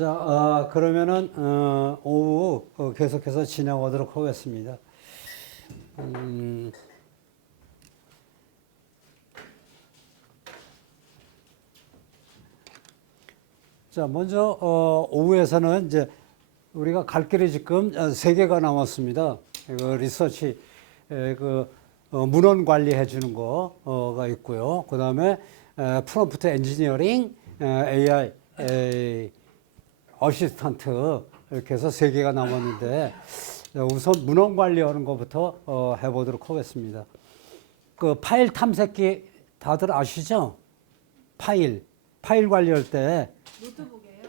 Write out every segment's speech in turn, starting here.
자, 그러면은 오후 계속해서 진행하도록 하겠습니다. 자, 먼저 오후에서는 이제 우리가 갈 길이 지금 3개가 남았습니다. 그 리서치, 문헌 관리해 주는 거가 있고요. 그 다음에 프롬프트 엔지니어링, AI, 어시스턴트 이렇게 해서 3개가 남았는데 우선 문헌 관리하는 것부터 해보도록 하겠습니다. 그 파일 탐색기 다들 아시죠? 파일 관리할 때 노트북이에요?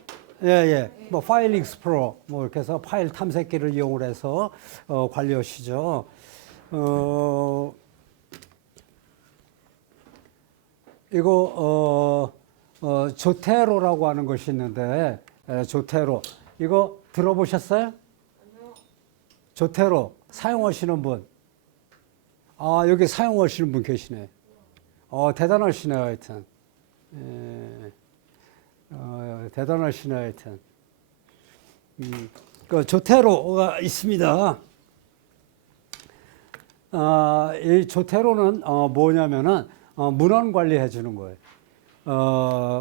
예. 뭐 파일 익스플로러 뭐 이렇게 해서 파일 탐색기를 이용을 해서 관리하시죠. 이거 조테로라고 하는 것이 있는데 조테로 이거 들어보셨어요? 아니요. 조테로 사용하시는 분? 아, 여기 사용하시는 분 계시네. 대단하시네요, 하여튼. 대단하시네요, 하여튼. 그 조테로가 있습니다. 이 조테로는 뭐냐면은 문헌 관리해 주는 거예요.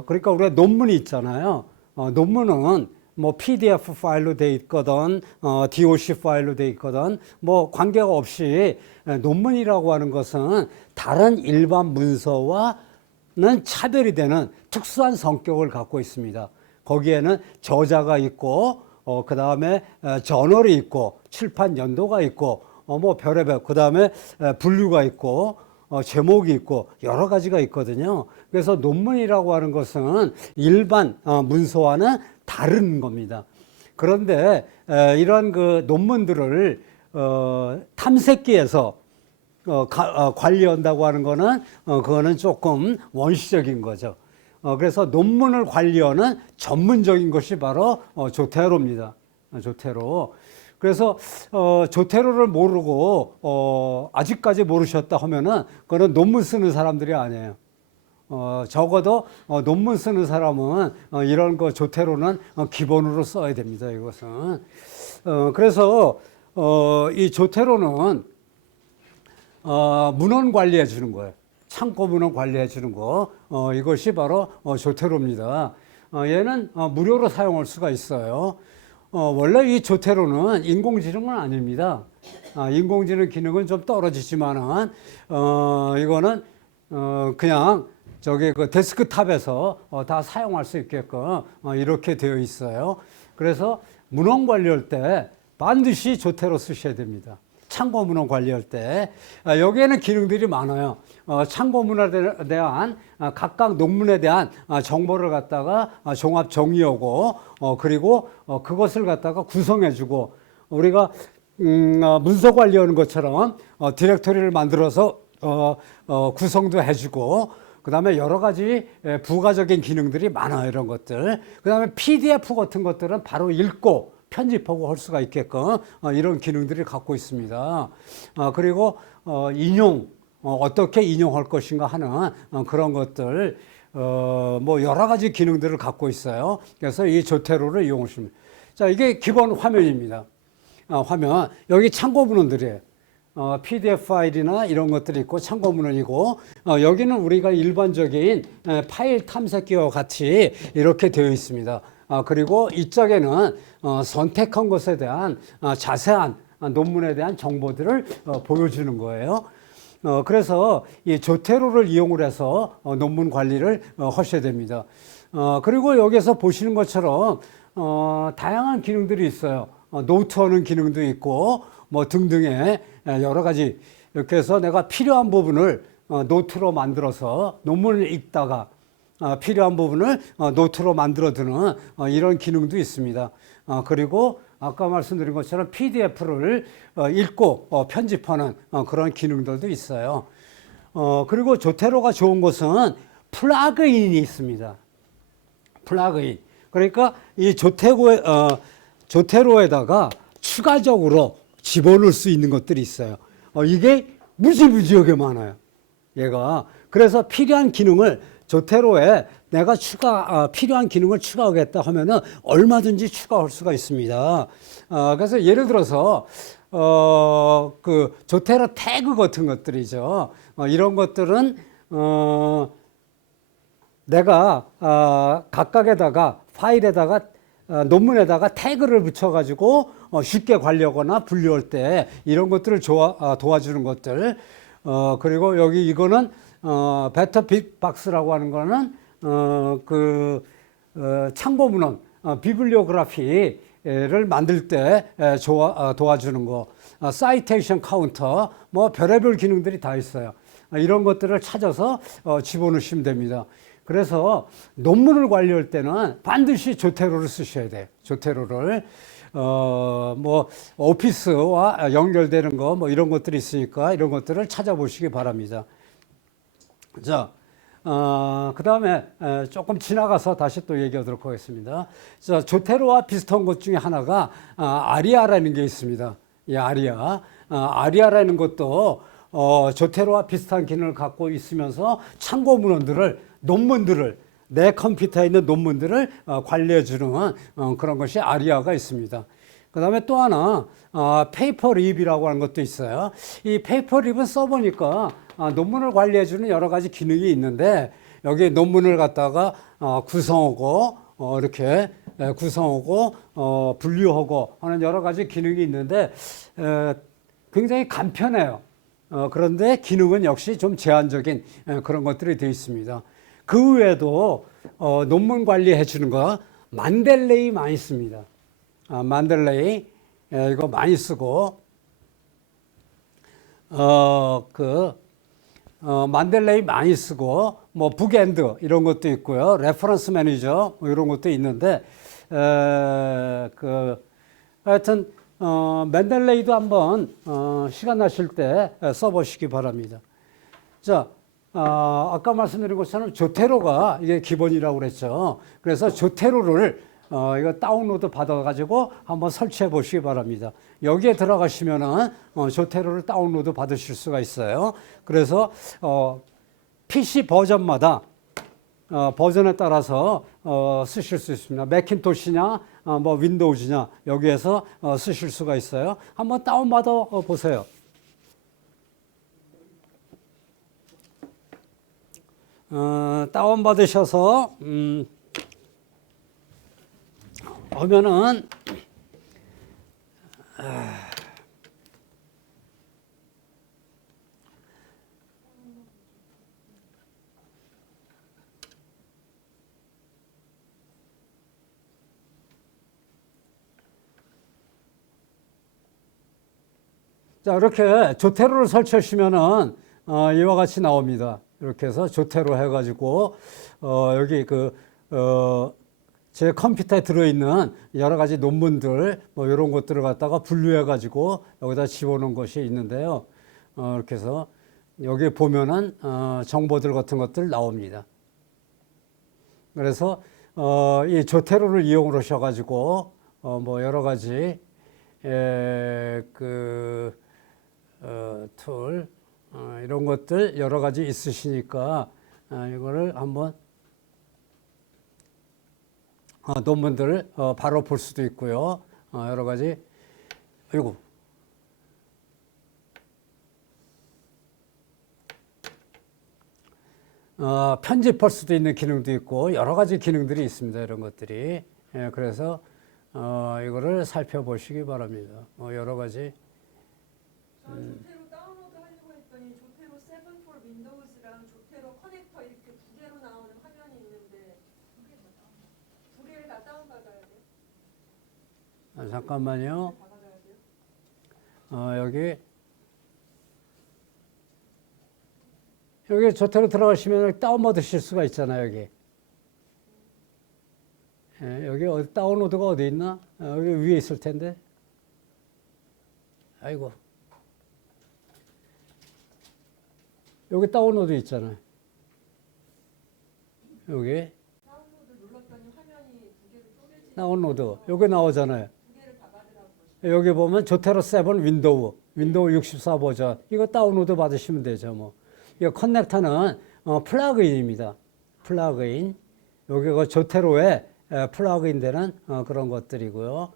그러니까 우리가 논문이 있잖아요. 논문은 뭐 PDF 파일로 돼 있거든, DOC 파일로 돼 있거든, 뭐 관계가 없이 논문이라고 하는 것은 다른 일반 문서와는 차별이 되는 특수한 성격을 갖고 있습니다. 거기에는 저자가 있고, 그 다음에 저널이 있고, 출판 연도가 있고, 뭐 별의별, 그 다음에 분류가 있고, 제목이 있고 여러 가지가 있거든요. 그래서 논문이라고 하는 것은 일반 문서와는 다른 겁니다. 그런데 이러한 그 논문들을 탐색기에서 관리한다고 하는 거는 그거는 조금 원시적인 거죠. 그래서 논문을 관리하는 전문적인 것이 바로 조테로입니다. 조테로. 그래서 조테로를 모르고 아직까지 모르셨다 하면은 그거는 논문 쓰는 사람들이 아니에요. 적어도 논문 쓰는 사람은 이런 거 조테로는 기본으로 써야 됩니다. 이것은. 그래서 이 조테로는 문헌 관리해 주는 거예요. 창고 문헌 관리해 주는 거. 이것이 바로 조테로입니다. 얘는 무료로 사용할 수가 있어요. 원래 이 조테로는 인공지능은 아닙니다. 인공지능 기능은 좀 떨어지지만은, 이거는, 그냥 저기 그 데스크탑에서 다 사용할 수 있게끔 이렇게 되어 있어요. 그래서 문헌 관리할 때 반드시 조테로 쓰셔야 됩니다. 참고 문헌 관리할 때. 여기에는 기능들이 많아요. 참고 문헌에 대한 각각 논문에 대한 정보를 갖다가 종합 정리하고 그리고 그것을 갖다가 구성해주고 우리가 문서 관리하는 것처럼 디렉토리를 만들어서 구성도 해주고 그 다음에 여러 가지 부가적인 기능들이 많아요. 이런 것들. 그 다음에 PDF 같은 것들은 바로 읽고 편집하고 할 수가 있게끔 이런 기능들을 갖고 있습니다. 그리고 인용, 어떻게 인용할 것인가 하는 그런 것들, 뭐 여러 가지 기능들을 갖고 있어요. 그래서 이 조테로를 이용하시면. 자, 이게 기본 화면입니다. 화면. 여기 참고 문헌들이에요. PDF 파일이나 이런 것들이 있고 참고 문헌이고 여기는 우리가 일반적인 파일 탐색기와 같이 이렇게 되어 있습니다. 그리고 이쪽에는 선택한 것에 대한 자세한 논문에 대한 정보들을 보여주는 거예요. 그래서 이 조테로를 이용을 해서 논문 관리를 하셔야 됩니다. 그리고 여기서 보시는 것처럼 다양한 기능들이 있어요. 노트하는 기능도 있고 뭐 등등의 여러 가지 이렇게 해서 내가 필요한 부분을 노트로 만들어서 논문을 읽다가 필요한 부분을 노트로 만들어두는 이런 기능도 있습니다. 그리고 아까 말씀드린 것처럼 PDF를 읽고 편집하는 그런 기능들도 있어요. 그리고 조테로가 좋은 것은 플러그인이 있습니다. 플러그인. 그러니까 이 조테로에다가 추가적으로 집어넣을 수 있는 것들이 있어요. 이게 무지무지하게 많아요. 얘가. 그래서 필요한 기능을 조테로에 내가 필요한 기능을 추가하겠다 하면은 얼마든지 추가할 수가 있습니다. 그래서 예를 들어서, 그 조테로 태그 같은 것들이죠. 이런 것들은, 내가, 각각에다가, 파일에다가, 논문에다가 태그를 붙여가지고 쉽게 관리하거나 분류할 때 이런 것들을 도와주는 것들. 그리고 여기 이거는, 베터 빅박스라고 하는 거는 참고 문헌, 비블리오그래피를 만들 때 도와주는 거, 사이테이션 카운터, 뭐 별의별 기능들이 다 있어요. 이런 것들을 찾아서 집어넣으시면 됩니다. 그래서 논문을 관리할 때는 반드시 조테로를 쓰셔야 돼요. 조테로를. 뭐 오피스와 연결되는 거 뭐 이런 것들이 있으니까 이런 것들을 찾아보시기 바랍니다. 자, 그 다음에 조금 지나가서 다시 또 얘기하도록 하겠습니다. 자, 조테로와 비슷한 것 중에 하나가 아리아라는 게 있습니다. 이 아리아라는 것도 조테로와 비슷한 기능을 갖고 있으면서 참고 논문들을 내 컴퓨터에 있는 논문들을 관리해주는 그런 것이 아리아가 있습니다. 그 다음에 또 하나 페이퍼립이라고 하는 것도 있어요. 이 페이퍼립은 써보니까 논문을 관리해주는 여러 가지 기능이 있는데 여기 논문을 갖다가 구성하고 이렇게 구성하고 분류하고 하는 여러 가지 기능이 있는데 굉장히 간편해요. 그런데 기능은 역시 좀 제한적인 그런 것들이 되어 있습니다. 그 외에도 논문 관리해 주는 거 만델레이 많이 씁니다. 만델레이 이거 많이 쓰고 만델레이 많이 쓰고 뭐 북엔드 이런 것도 있고요. 레퍼런스 매니저 뭐 이런 것도 있는데 하여튼 맨델레이도 한번 시간 나실 때 써보시기 바랍니다. 자, 아까 말씀드린 것처럼 조테로가 이게 기본이라고 그랬죠. 그래서 조테로를 이거 다운로드 받아가지고 한번 설치해 보시기 바랍니다. 여기에 들어가시면은 조테로를 다운로드 받으실 수가 있어요. 그래서 PC 버전마다 버전에 따라서 쓰실 수 있습니다. 매킨토시냐, 뭐 윈도우즈냐 여기에서 쓰실 수가 있어요. 한번 다운받아 보세요. 다운받으셔서 하면은 자, 이렇게 조테로를 설치하시면은 이와 같이 나옵니다. 이렇게 해서 조테로 해가지고 여기 제 컴퓨터에 들어있는 여러 가지 논문들 뭐 이런 것들을 갖다가 분류해가지고 여기다 집어넣은 것이 있는데요. 이렇게 해서 여기 보면은 정보들 같은 것들 나옵니다. 그래서 이 조테로를 이용을 하셔가지고 뭐 여러 가지 툴 이런 것들 여러 가지 있으시니까 이거를 한번 논문들을 바로 볼 수도 있고요. 여러 가지 아이고 편집할 수도 있는 기능도 있고 여러 가지 기능들이 있습니다. 이런 것들이 그래서 이거를 살펴보시기 바랍니다. 여러 가지. 조테로 다운로드 하려고 했더니 조테로 7 for 윈도우즈랑 조테로 커넥터 이렇게 두 개로 나오는 화면이 있는데 두 개를 다 다운받아야 돼요? 잠깐만요. 여기 조테로 들어가시면 다운받으실 수가 있잖아요. 여기 다운로드가 어디 있나? 여기 위에 있을 텐데. 아이고. 여기 다운로드 있잖아요. 여기. 다운로드 눌렀더니 화면이 두 개로 쪼개지. 다운로드. 여기 나오잖아요. 두 개를 다 받으라고. 여기 보면 조테로 7 윈도우 64 버전. 이거 다운로드 받으시면 되죠, 뭐. 이 커넥터는 플러그인입니다. 플러그인. 여기가 조테로에 플러그인 되는 그런 것들이고요.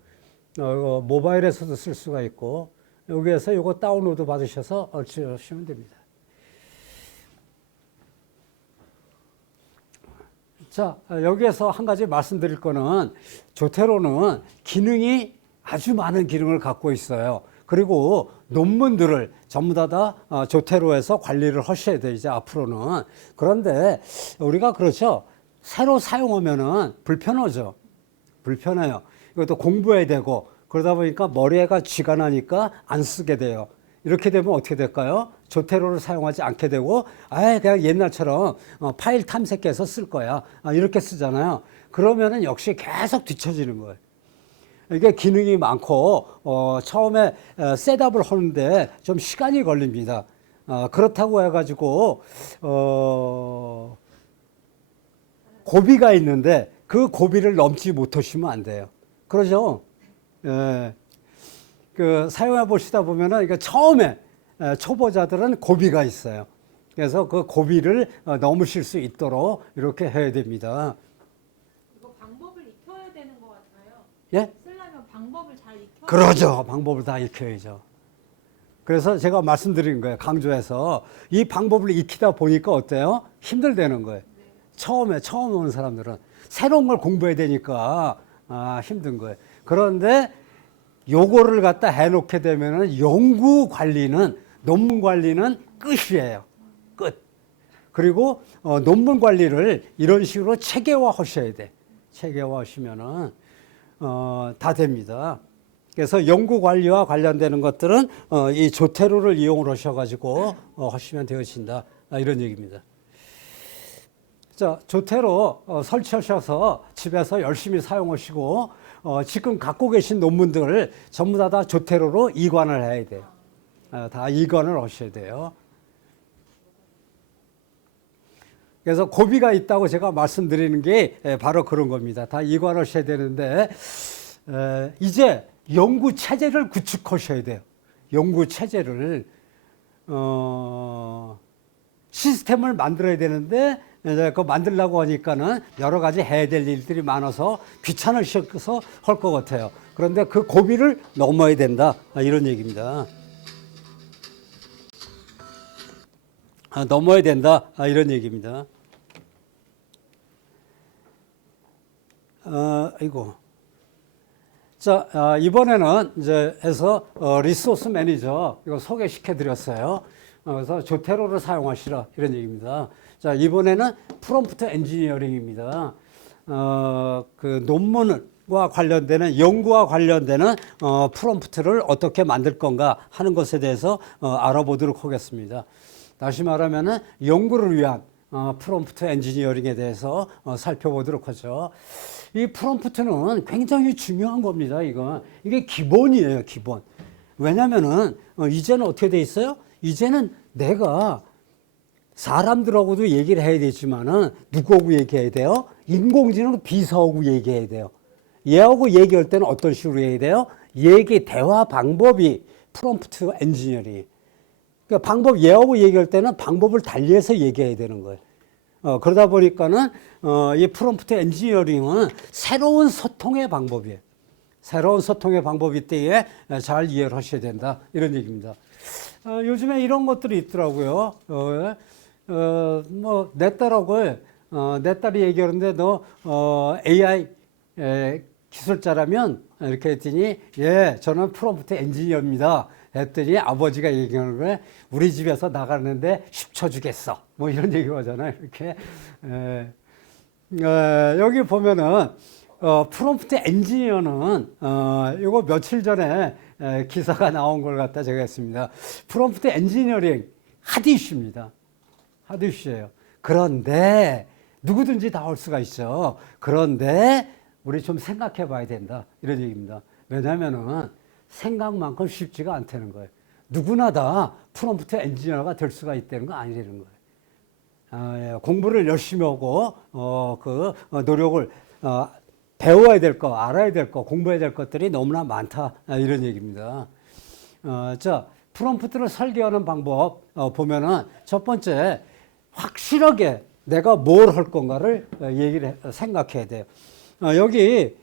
이거 모바일에서도 쓸 수가 있고 여기에서 이거 다운로드 받으셔서 쓰시면 됩니다. 자, 여기에서 한 가지 말씀드릴 거는 조테로는 기능이 아주 많은 기능을 갖고 있어요. 그리고 논문들을 전부 다 조테로에서 관리를 하셔야 돼요, 이제 앞으로는. 그런데 우리가 그렇죠. 새로 사용하면은 불편하죠. 불편해요. 이것도 공부해야 되고 그러다 보니까 머리가 쥐가 나니까 안 쓰게 돼요. 이렇게 되면 어떻게 될까요? 조테로를 사용하지 않게 되고 아예 그냥 옛날처럼 파일 탐색해서 쓸 거야. 이렇게 쓰잖아요. 그러면은 역시 계속 뒤처지는 거예요. 이게 기능이 많고 처음에 셋업을 하는데 좀 시간이 걸립니다. 그렇다고 해가지고 고비가 있는데 그 고비를 넘지 못하시면 안 돼요. 그러죠? 예. 그 사용해 보시다 보면은 이거 처음에 초보자들은 고비가 있어요. 그래서 그 고비를 넘으실 수 있도록 이렇게 해야 됩니다. 이거 방법을 익혀야 되는 것 같아요. 예? 쓰려면 방법을 잘 익혀야 그러죠. 방법을 다 익혀야죠. 그래서 제가 말씀드린 거예요. 강조해서 이 방법을 익히다 보니까 어때요? 힘들다는 거예요. 처음 오는 사람들은 새로운 걸 공부해야 되니까 힘든 거예요. 그런데 요거를 갖다 해놓게 되면은 연구 관리는 논문 관리는 끝이에요. 끝. 그리고 논문 관리를 이런 식으로 체계화 하셔야 돼. 체계화 하시면은 다 됩니다. 그래서 연구 관리와 관련되는 것들은 이 조테로를 이용을 하셔가지고 하시면 되어진다. 이런 얘기입니다. 자, 조테로 설치하셔서 집에서 열심히 사용하시고 지금 갖고 계신 논문들을 전부 다 조테로로 이관을 해야 돼요. 다 이관을 하셔야 돼요. 그래서 고비가 있다고 제가 말씀드리는 게 바로 그런 겁니다. 다 이관하셔야 되는데 이제 연구 체제를 구축하셔야 돼요. 연구 체제를 시스템을 만들어야 되는데 이제 그거 만들려고 하니까는 여러 가지 해야 될 일들이 많아서 귀찮으셔서 할 것 같아요. 그런데 그 고비를 넘어야 된다. 이런 얘기입니다. 넘어야 된다. 이런 얘기입니다. 아이고. 자, 이번에는 이제 해서 리소스 매니저 이거 소개시켜 드렸어요. 그래서 조테로를 사용하시라 이런 얘기입니다. 자, 이번에는 프롬프트 엔지니어링입니다. 그 논문과 관련되는 연구와 관련되는 프롬프트를 어떻게 만들 건가 하는 것에 대해서 알아보도록 하겠습니다. 다시 말하면은 연구를 위한 프롬프트 엔지니어링에 대해서 살펴보도록 하죠. 이 프롬프트는 굉장히 중요한 겁니다. 이게 기본이에요, 기본. 왜냐면은 이제는 어떻게 돼 있어요? 이제는 내가 사람들하고도 얘기를 해야 되지만은 누구하고 얘기해야 돼요? 인공지능 비서하고 얘기해야 돼요. 얘하고 얘기할 때는 어떤 식으로 얘기해야 돼요? 대화 방법이 프롬프트 엔지니어링. 그러니까 얘하고 얘기할 때는 방법을 달리해서 얘기해야 되는 거예요. 그러다 보니까는 이 프롬프트 엔지니어링은 새로운 소통의 방법이에요. 새로운 소통의 방법이 때에 잘 이해를 하셔야 된다. 이런 얘기입니다. 요즘에 이런 것들이 있더라고요. 내 딸이 얘기하는데 너 AI 기술자라면 이렇게 했더니 예, 저는 프롬프트 엔지니어입니다. 했더니 아버지가 얘기하는 거에 우리 집에서 나가는데 10초 주겠어. 뭐 이런 얘기 하잖아요. 이렇게. 여기 보면은 프롬프트 엔지니어는 이거 며칠 전에 기사가 나온 걸 갖다 제가 했습니다. 프롬프트 엔지니어링 핫 이슈입니다. 핫 이슈예요. 그런데 누구든지 다 할 수가 있죠. 그런데 우리 좀 생각해 봐야 된다. 이런 얘기입니다. 왜냐면은 생각만큼 쉽지가 않다는 거예요. 누구나 다 프롬프트 엔지니어가 될 수가 있다는 거 아니라는 거예요. 공부를 열심히 하고 노력을 배워야 될 거, 알아야 될 거, 공부해야 될 것들이 너무나 많다. 이런 얘기입니다. 자, 프롬프트를 설계하는 방법 보면은 첫 번째 확실하게 내가 뭘 할 건가를 생각해야 돼요. 여기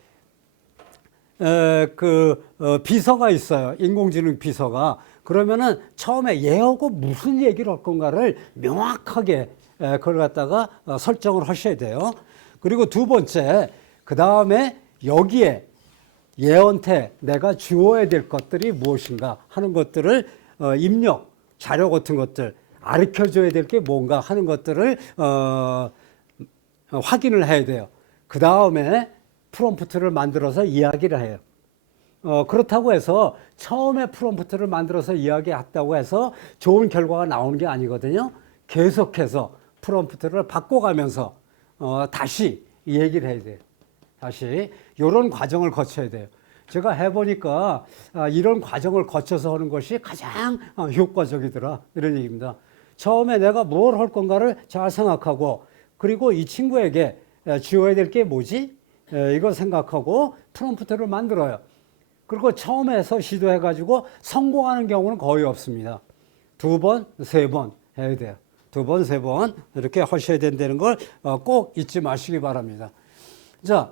비서가 있어요. 인공지능 비서가. 그러면은 처음에 얘하고 무슨 얘기를 할 건가를 명확하게 그걸 갖다가 설정을 하셔야 돼요. 그리고 두 번째, 그 다음에 여기에 얘한테 내가 주어야 될 것들이 무엇인가 하는 것들을 입력, 자료 같은 것들, 가르쳐줘야 될 게 뭔가 하는 것들을 확인을 해야 돼요. 그 다음에 프롬프트를 만들어서 이야기를 해요. 그렇다고 해서 처음에 프롬프트를 만들어서 이야기했다고 해서 좋은 결과가 나오는 게 아니거든요. 계속해서 프롬프트를 바꿔가면서 다시 얘기를 해야 돼요. 다시 이런 과정을 거쳐야 돼요. 제가 해보니까 이런 과정을 거쳐서 하는 것이 가장 효과적이더라 이런 얘기입니다. 처음에 내가 뭘 할 건가를 잘 생각하고 그리고 이 친구에게 지워야 될 게 뭐지? 이걸 생각하고 프롬프트를 만들어요. 그리고 처음에서 시도해가지고 성공하는 경우는 거의 없습니다. 2번, 3번 해야 돼요. 2번, 3번 이렇게 하셔야 된다는 걸 꼭 잊지 마시기 바랍니다. 자,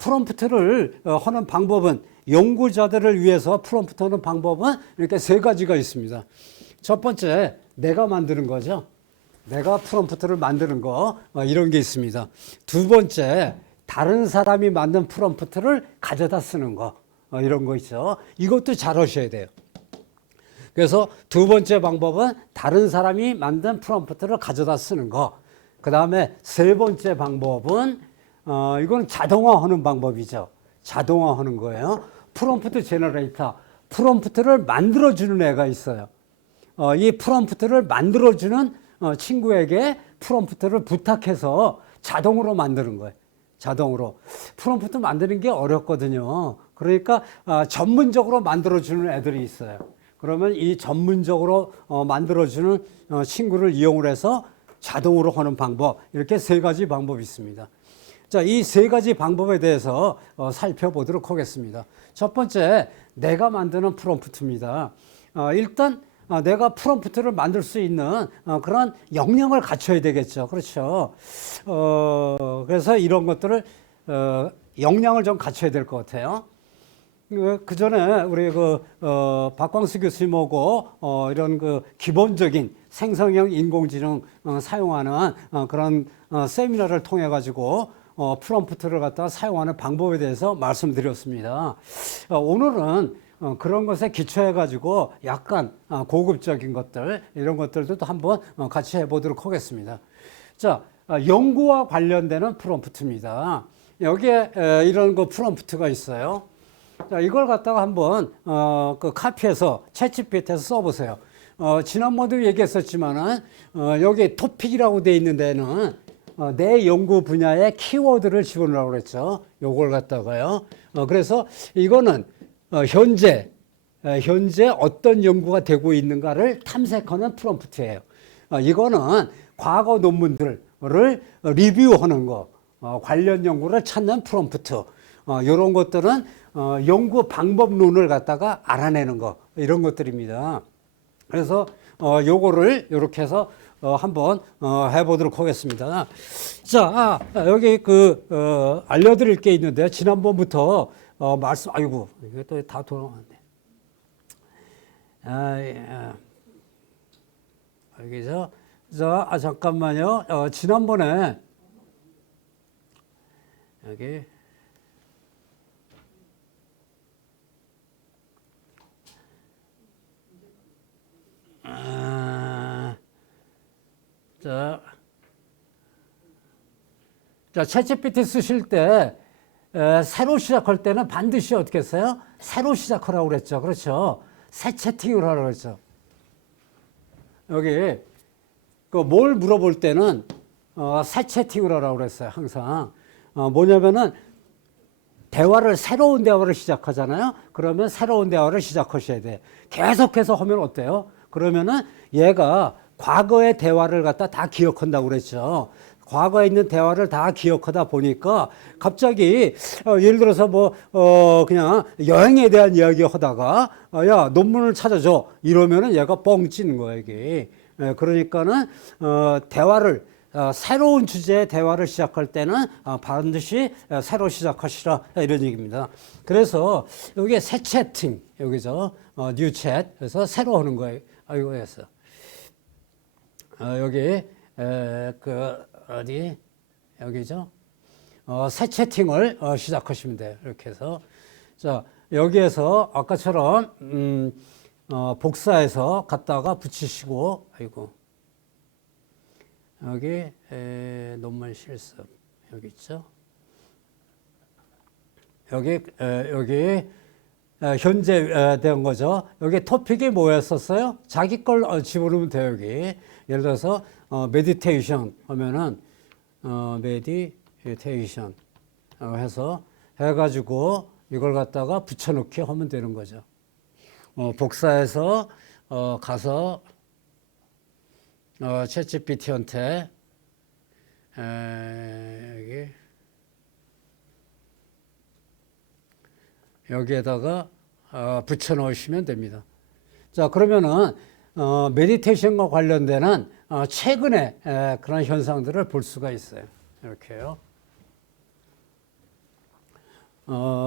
프롬프트를 하는 방법은 연구자들을 위해서 프롬프트 하는 방법은 이렇게 3가지가 있습니다. 첫 번째, 내가 만드는 거죠. 내가 프롬프트를 만드는 거 이런 게 있습니다. 두 번째, 다른 사람이 만든 프롬프트를 가져다 쓰는 거 이런 거 있죠. 이것도 잘 하셔야 돼요. 그래서 두 번째 방법은 다른 사람이 만든 프롬프트를 가져다 쓰는 거. 그 다음에 세 번째 방법은 이건 자동화하는 방법이죠. 자동화하는 거예요. 프롬프트 제너레이터, 프롬프트를 만들어주는 애가 있어요. 이 프롬프트를 만들어주는 친구에게 프롬프트를 부탁해서 자동으로 만드는 거예요. 자동으로. 프롬프트 만드는 게 어렵거든요. 그러니까 전문적으로 만들어주는 애들이 있어요. 그러면 이 전문적으로 만들어주는 친구를 이용을 해서 자동으로 하는 방법, 이렇게 3가지 방법이 있습니다. 자, 이 3가지 방법에 대해서 살펴보도록 하겠습니다. 첫 번째, 내가 만드는 프롬프트입니다. 일단 내가 프롬프트를 만들 수 있는 그런 역량을 갖춰야 되겠죠. 그렇죠. 그래서 이런 것들을 역량을 좀 갖춰야 될 것 같아요. 그 전에 우리 박광수 교수님하고 이런 기본적인 생성형 인공지능 사용하는 그런 세미나를 통해 가지고 프롬프트를 갖다 사용하는 방법에 대해서 말씀드렸습니다. 오늘은 그런 것에 기초해 가지고 약간 고급적인 것들 이런 것들도 또 한번 같이 해보도록 하겠습니다. 자, 연구와 관련되는 프롬프트입니다. 여기에 이런 프롬프트가 있어요. 자, 이걸 갖다가 한번 카피해서 챗GPT에서 써보세요. 지난번에도 얘기했었지만은 여기 토픽이라고 돼 있는 데는 내 연구 분야의 키워드를 집어넣으라고 그랬죠. 요걸 갖다가요. 그래서 이거는 현재 어떤 연구가 되고 있는가를 탐색하는 프롬프트예요. 이거는 과거 논문들을 리뷰하는 거, 관련 연구를 찾는 프롬프트. 이런 것들은 연구 방법론을 갖다가 알아내는 거, 이런 것들입니다. 그래서 요거를 이렇게 해서 한번 해보도록 하겠습니다. 자, 여기 알려드릴 게 있는데 지난번부터 아이고 이게 또 다 돌아왔네. 여기서 잠깐만요. 지난번에 여기 자, 챗GPT 쓰실 때 새로 시작할 때는 반드시 어떻게 했어요? 새로 시작하라고 그랬죠. 그렇죠. 새 채팅을 하라고 그랬죠. 여기 뭘 물어볼 때는 새 채팅을 하라고 그랬어요. 항상. 뭐냐면은 새로운 대화를 시작하잖아요. 그러면 새로운 대화를 시작하셔야 돼. 계속해서 하면 어때요? 그러면은 얘가 과거의 대화를 갖다 다 기억한다고 그랬죠. 과거에 있는 대화를 다 기억하다 보니까 갑자기 예를 들어서 그냥 여행에 대한 이야기 하다가 야, 논문을 찾아줘 이러면은 얘가 뻥 치는 거예요, 이게. 그러니까는 대화를 새로운 주제의 대화를 시작할 때는 반드시 새로 시작하시라 이런 얘기입니다. 그래서 여기 새 채팅 여기죠. 뉴 챗 그래서 새로 하는 거예요. 이거에서 여기 그 어디 여기죠. 새 채팅을 시작하시면 돼요. 이렇게 해서 자 여기에서 아까처럼 복사해서 갖다가 붙이시고 아이고 여기 논문 실습 여기 있죠. 여기 현재 된 거죠. 여기 토픽이 뭐였었어요? 자기 걸 집어넣으면 돼요. 여기 예를 들어서 메디테이션 하면은 메디테이션 해서 해가지고 이걸 갖다가 붙여넣기 하면 되는 거죠. 복사해서 가서 챗GPT한테 여기에다가 붙여 넣으시면 됩니다. 자 그러면은 메디테이션과 관련되는 최근의 그런 현상들을 볼 수가 있어요. 이렇게요.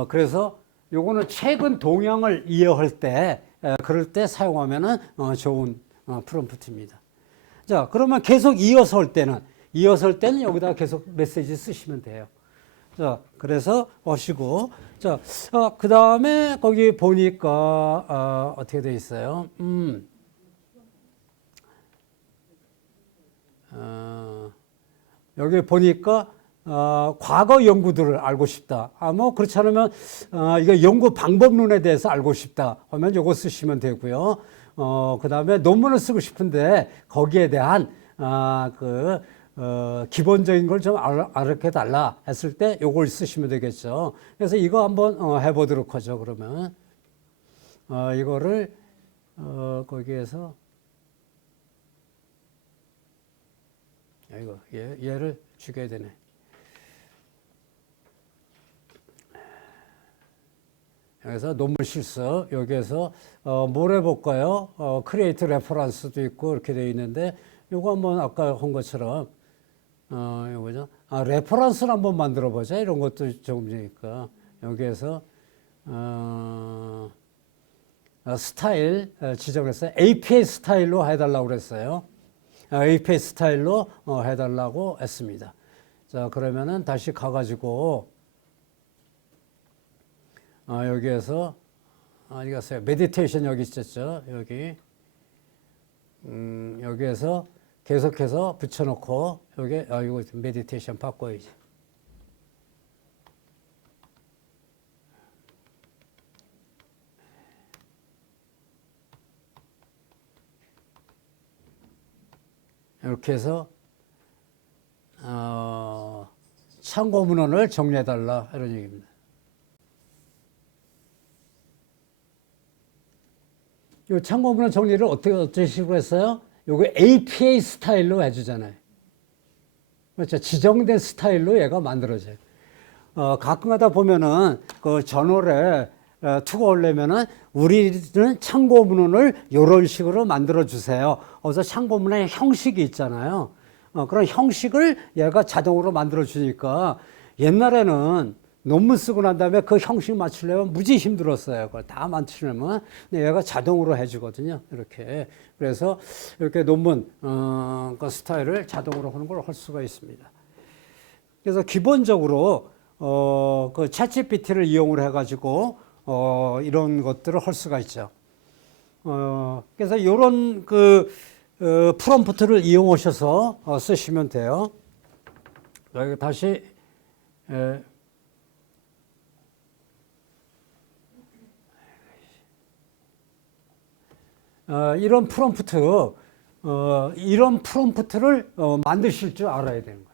그래서 요거는 최근 동향을 이해할 때 그럴 때 사용하면은 좋은 프롬프트입니다. 자, 그러면 계속 이어서 할 때는 여기다가 계속 메시지 쓰시면 돼요. 자, 그래서 하시고, 자, 그 다음에 거기 보니까, 어떻게 돼 있어요? 여기 보니까, 과거 연구들을 알고 싶다. 뭐, 그렇지 않으면, 이거 연구 방법론에 대해서 알고 싶다 하면 요거 쓰시면 되고요. 그 다음에 논문을 쓰고 싶은데 거기에 대한 기본적인 걸 좀 알게 달라 했을 때 요걸 쓰시면 되겠죠. 그래서 이거 한번 해보도록 하죠. 그러면 이거를 거기에서 이거 얘를 죽여야 되네. 그래서 논문 실습 여기에서 뭘 해볼까요? 크리에이트 레퍼런스도 있고 이렇게 되어 있는데 요거 한번 아까 한 것처럼 요거죠. 레퍼런스를 한번 만들어 보자. 이런 것도 조금이니까 여기에서 스타일 지정했어요. APA 스타일로 해달라고 그랬어요. APA 스타일로 해달라고 했습니다. 자 그러면은 다시 가가지고 여기에서 어디 갔어요? 메디테이션 여기 있었죠. 여기 여기에서 계속해서 붙여놓고 여기 이거 메디테이션 바꿔야지. 이렇게 해서 참고 문헌을 정리해달라 이런 얘기입니다. 이 참고 문헌 정리를 어떤 식으로 했어요? 요거 APA 스타일로 해주잖아요. 그렇죠. 지정된 스타일로 얘가 만들어져요. 가끔 하다 보면은 그 저널에 투고 하려면은 우리는 참고 문헌을 이런 식으로 만들어 주세요. 그래서 참고 문헌의 형식이 있잖아요. 그런 형식을 얘가 자동으로 만들어 주니까 옛날에는 논문 쓰고 난 다음에 그 형식 맞추려면 무지 힘들었어요. 그걸 다 맞추려면. 근데 얘가 자동으로 해주거든요. 이렇게. 그래서 이렇게 논문, 그 스타일을 자동으로 하는 걸 할 수가 있습니다. 그래서 기본적으로, 그 챗GPT를 이용을 해가지고, 이런 것들을 할 수가 있죠. 그래서 이런 프롬프트를 이용하셔서 쓰시면 돼요. 여기 다시, 이런 프롬프트를 만드실 줄 알아야 되는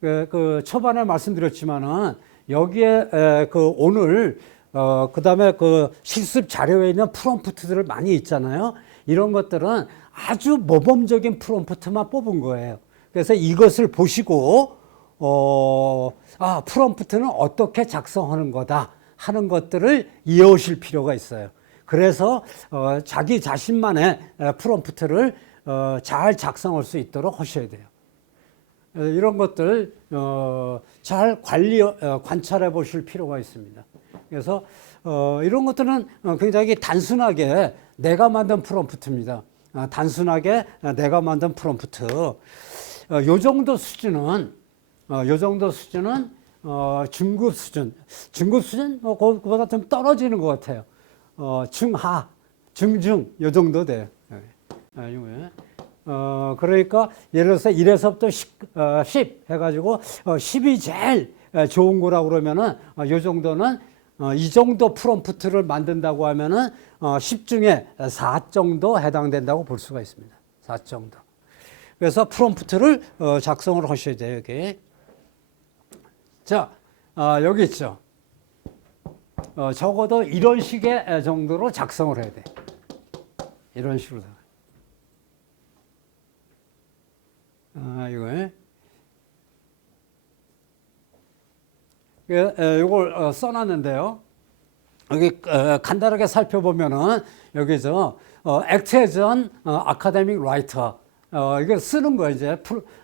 거예요. 그 초반에 말씀드렸지만은 여기에 오늘 그 다음에 그 실습 자료에 있는 프롬프트들을 많이 있잖아요. 이런 것들은 아주 모범적인 프롬프트만 뽑은 거예요. 그래서 이것을 보시고 프롬프트는 어떻게 작성하는 거다 하는 것들을 이해하실 필요가 있어요. 그래서 자기 자신만의 프롬프트를 잘 작성할 수 있도록 하셔야 돼요. 이런 것들 잘 관찰해 보실 필요가 있습니다. 그래서 이런 것들은 굉장히 단순하게 내가 만든 프롬프트입니다. 단순하게 내가 만든 프롬프트. 요 정도 수준은 중급 수준. 중급 수준 그보다 좀 떨어지는 것 같아요. 중하, 중중 요 정도 돼요. 그러니까 예를 들어서 1에서부터 10 해가지고 10이 제일 좋은 거라고 그러면은 요 정도는 이 정도 프롬프트를 만든다고 하면은 10 중에 4 정도 해당된다고 볼 수가 있습니다. 4 정도. 그래서 프롬프트를 작성을 하셔야 돼요, 여기. 자, 여기 있죠. 적어도 이런 식의 정도로 작성을 해야 돼. 이런 식으로. 이걸 써놨는데요. 여기 간단하게 살펴보면은 여기 act as an academic writer. 이거 쓰는 거예요. 이제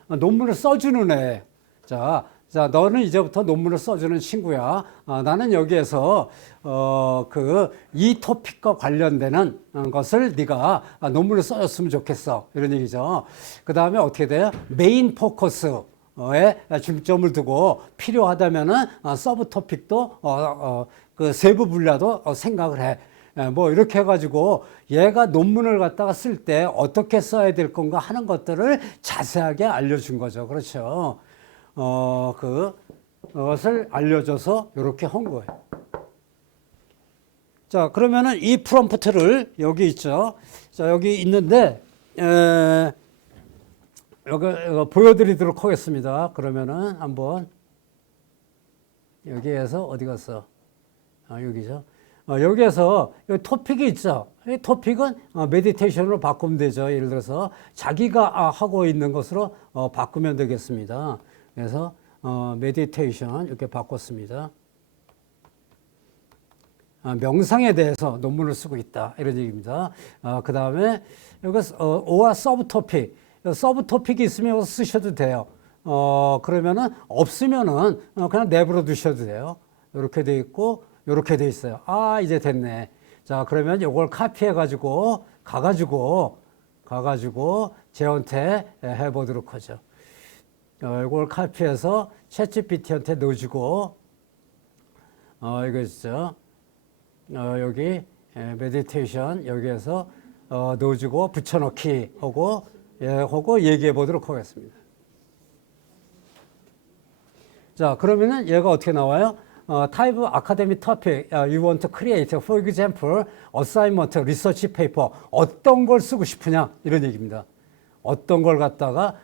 논문을 써주는 애. 자, 너는 이제부터 논문을 써주는 친구야. 나는 여기에서 이 토픽과 관련되는 것을 네가 논문을 써줬으면 좋겠어. 이런 얘기죠. 그 다음에 어떻게 돼요? 메인 포커스에 중점을 두고 필요하다면은 서브 토픽도 그 세부 분야도 생각을 해. 뭐 이렇게 해가지고 얘가 논문을 갖다가 쓸 때 어떻게 써야 될 건가 하는 것들을 자세하게 알려준 거죠. 그렇죠. 그것을 알려줘서 이렇게 한 거예요. 자, 그러면은 이 프롬프트를 여기 있죠. 자, 여기 있는데, 여기 보여드리도록 하겠습니다. 그러면은 한번 여기에서 어디 갔어? 여기죠. 여기에서 여기 토픽이 있죠. 이 토픽은 메디테이션으로 바꾸면 되죠. 예를 들어서 자기가 하고 있는 것으로 바꾸면 되겠습니다. 그래서 메디테이션 이렇게 바꿨습니다. 명상에 대해서 논문을 쓰고 있다 이런 얘기입니다. 그 다음에 여기 오와 서브 토픽, 서브 토픽이 있으면 쓰셔도 돼요. 그러면은 없으면은 그냥 내버려 두셔도 돼요. 이렇게 돼 있고 이렇게 돼 있어요. 이제 됐네. 자, 그러면 이걸 카피해 가지고 가가지고 제한테 해보도록 하죠. 이걸 카피해서 챗GPT한테 넣어주고 이거 있죠. 여기 메디테이션 여기에서 넣어주고 붙여넣기 하고 얘기해 보도록 하겠습니다. 자, 그러면은 얘가 어떻게 나와요? Type of academic topic you want to create, for example, assignment, research paper. 어떤 걸 쓰고 싶으냐 이런 얘기입니다. 어떤 걸 갖다가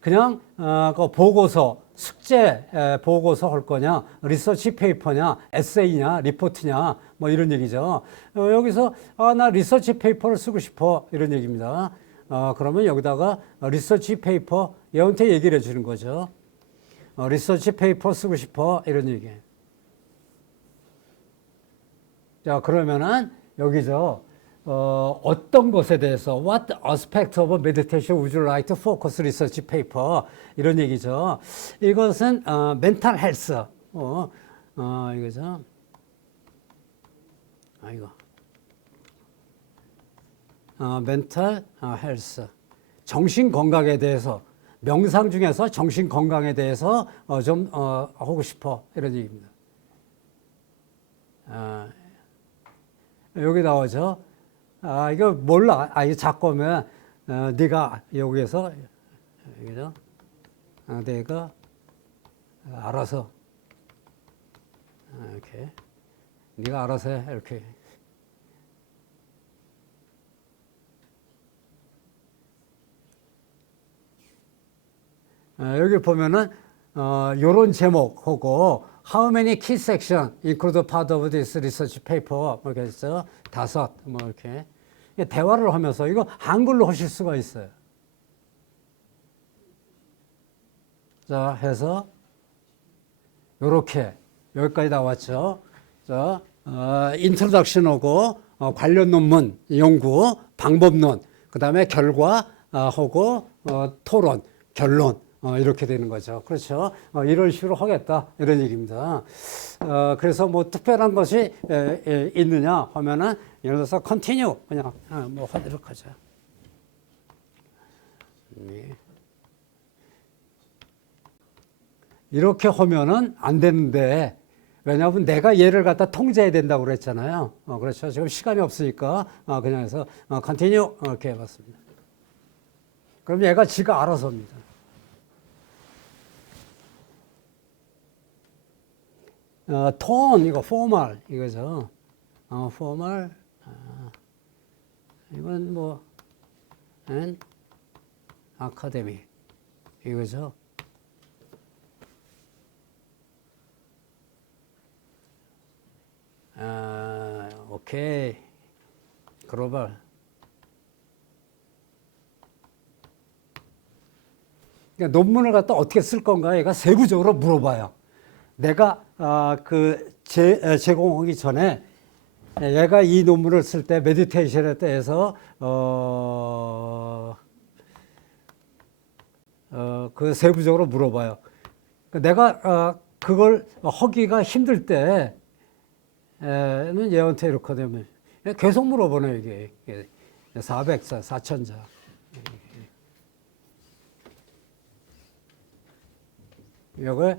그냥 그 보고서, 숙제 보고서 할 거냐, 리서치 페이퍼냐, 에세이냐, 리포트냐, 뭐 이런 얘기죠. 여기서 나 리서치 페이퍼를 쓰고 싶어 이런 얘기입니다. 그러면 여기다가 리서치 페이퍼 얘한테 얘기를 해주는 거죠. 리서치 페이퍼 쓰고 싶어 이런 얘기예요. 자, 그러면은 여기죠. 어떤 것에 대해서 What aspect of meditation would you like to focus research paper 이런 얘기죠. 이것은 mental health 이거죠. 이거 mental health 정신 건강에 대해서 명상 중에서 정신 건강에 대해서 좀 하고 싶어 이런 얘기입니다. 여기 나오죠. 이거 몰라. 이거 자꾸 하면 네가 여기에서 여기죠. 내가 알아서 이렇게 네가 알아서 해 이렇게. 여기 보면은 요런 제목하고 How many key section include part of this research paper 이렇게 해서 5 뭐 이렇게 대화를 하면서 이거 한글로 하실 수가 있어요. 자, 해서 요렇게 여기까지 나왔죠. 자, 인트로덕션하고 관련 논문 연구, 방법론, 그 다음에 결과 하고 토론, 결론 이렇게 되는 거죠. 그렇죠. 이런 식으로 하겠다 이런 얘기입니다. 그래서 뭐 특별한 것이 있느냐 하면은 예를 들어서 continue 그냥 뭐 하도록 하죠. 네. 이렇게 하면은 안 되는데 왜냐하면 내가 얘를 갖다 통제해야 된다고 그랬잖아요. 그렇죠. 지금 시간이 없으니까 그냥 해서 continue 이렇게 해봤습니다. 그럼 얘가 지가 알아서 합니다. 톤 이거 formal 이거죠. formal 이건 뭐 and academic 이거죠. 오케이. 글로벌. 그러니까 논문을 갖다 어떻게 쓸 건가 얘가 세부적으로 물어봐요. 내가 제공하기 전에 얘가 이 논문을 쓸 때 메디테이션에 대해서 그 세부적으로 물어봐요. 내가 그걸 하기가 힘들 때는 얘한테 이렇게 되면 계속 물어보네 이게 400자, 4,000자. 이거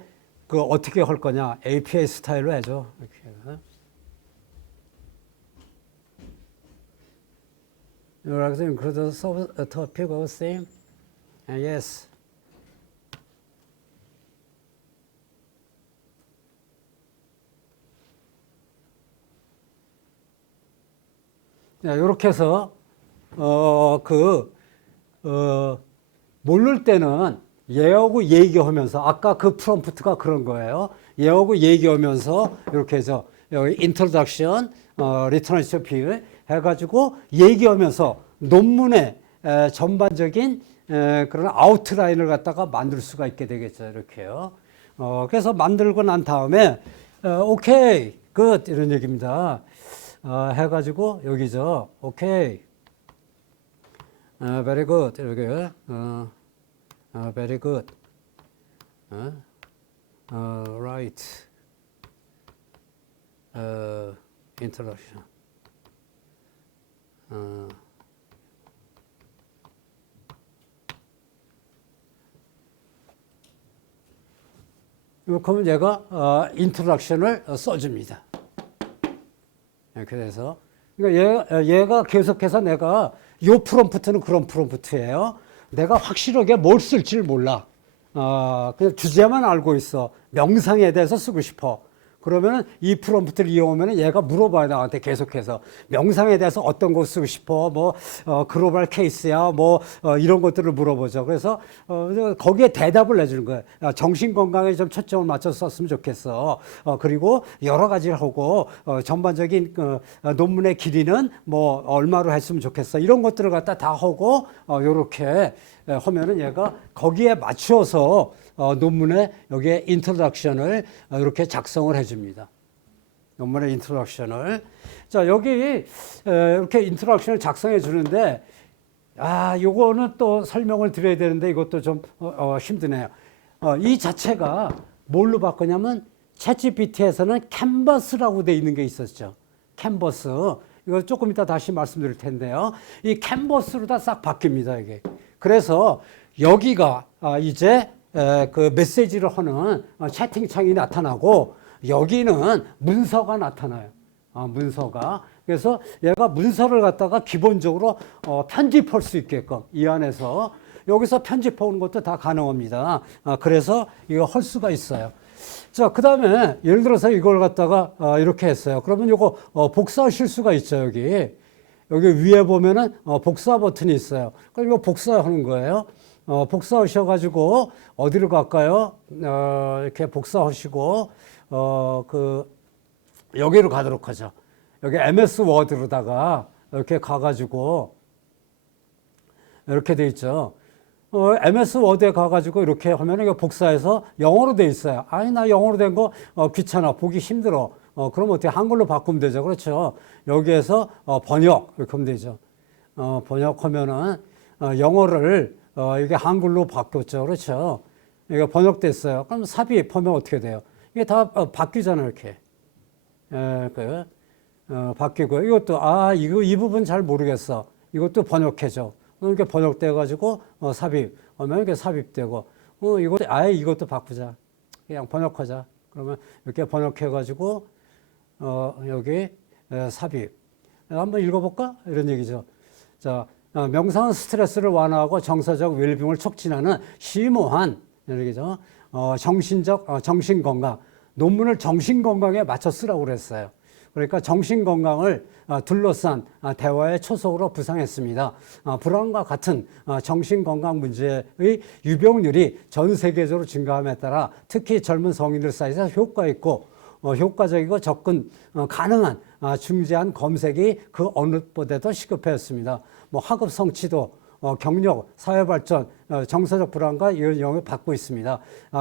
그 어떻게 할 거냐? APA 스타일로 해줘. 이렇게. You are going to include the topic of theme? Yes. 이렇게 해서 모를 때는 얘하고 얘기하면서 아까 그 프롬프트가 그런 거예요. 얘하고 얘기하면서 이렇게 해서 여기 introduction, literature review 해가지고 얘기하면서 논문의 전반적인 그런 아웃라인을 갖다가 만들 수가 있게 되겠죠. 이렇게요. 그래서 만들고 난 다음에 오케이, 굿 이런 얘기입니다. 해가지고 여기죠. 오케이, very good 이렇게. Very good. Right. Introduction. 그러면 얘가 인트로덕션을 써줍니다. 이렇게 돼서 그러니까 얘가 계속해서 내가 요 프롬프트는 그런 프롬프트예요. 내가 확실하게 뭘 쓸지를 몰라. 그냥 주제만 알고 있어. 명상에 대해서 쓰고 싶어. 그러면은 이 프롬프트를 이용하면은 얘가 물어봐요. 나한테 계속해서. 명상에 대해서 어떤 거 쓰고 싶어. 뭐, 글로벌 케이스야. 뭐, 이런 것들을 물어보죠. 그래서, 거기에 대답을 내주는 거예요. 정신 건강에 좀 초점을 맞춰서 썼으면 좋겠어. 그리고 여러 가지를 하고, 전반적인 논문의 길이는 뭐, 얼마로 했으면 좋겠어. 이런 것들을 갖다 다 하고, 요렇게 하면은 얘가 거기에 맞춰서 논문에 여기에 인트로덕션을 이렇게 작성을 해줍니다. 논문의 인트로덕션을. 자, 여기 이렇게 인트로덕션을 작성해 주는데, 요거는 또 설명을 드려야 되는데 이것도 좀 힘드네요. 이 자체가 뭘로 바꾸냐면 챗GPT에서는 캔버스라고 돼 있는 게 있었죠. 캔버스. 이거 조금 이따 다시 말씀드릴 텐데요. 이 캔버스로 다 싹 바뀝니다, 이게. 그래서 여기가 이제 그 메시지를 하는 채팅창이 나타나고 여기는 문서가 나타나요. 문서가. 그래서 얘가 문서를 갖다가 기본적으로 편집할 수 있게끔 이 안에서 여기서 편집하는 것도 다 가능합니다. 그래서 이거 할 수가 있어요. 자, 그 다음에 예를 들어서 이걸 갖다가 이렇게 했어요. 그러면 이거 복사하실 수가 있죠, 여기. 여기 위에 보면은 복사 버튼이 있어요. 그럼 이거 복사하는 거예요. 복사하셔가지고 어디로 갈까요? 이렇게 복사하시고 여기로 가도록 하죠. 여기 MS 워드로다가 이렇게 가가지고 이렇게 돼 있죠. MS 워드에 가가지고 이렇게 하면 이거 복사해서 영어로 돼 있어요. 아니 나 영어로 된 거 귀찮아 보기 힘들어. 그럼 어떻게 한글로 바꾸면 되죠. 그렇죠. 여기에서 번역 이렇게 하면 되죠. 번역하면은 영어를 이게 한글로 바뀌었죠. 그렇죠. 이게 번역됐어요. 그럼 삽입하면 어떻게 돼요? 이게 다 바뀌잖아요. 이렇게. 바뀌고 이것도 이거 이 부분 잘 모르겠어. 이것도 번역해줘. 이렇게 번역돼 가지고 삽입하면 이렇게 삽입되고 이것도 아예 이것도 바꾸자. 그냥 번역하자. 그러면 이렇게 번역해 가지고 여기 삽입. 한번 읽어볼까? 이런 얘기죠. 자, 명상은 스트레스를 완화하고 정서적 웰빙을 촉진하는 심오한 이런 얘기죠. 정신 건강. 논문을 정신 건강에 맞춰 쓰라고 그랬어요. 그러니까 정신 건강을 둘러싼 대화의 초석으로 구상했습니다. 불안과 같은 정신 건강 문제의 유병률이 전 세계적으로 증가함에 따라 특히 젊은 성인들 사이에서 효과 있고 효과적이고 접근 가능한 중재한 검색이 그 어느 때보다도 시급했습니다. 뭐 학업 성취도, 경력, 사회발전, 정서적 불안과 이런 영향을 받고 있습니다.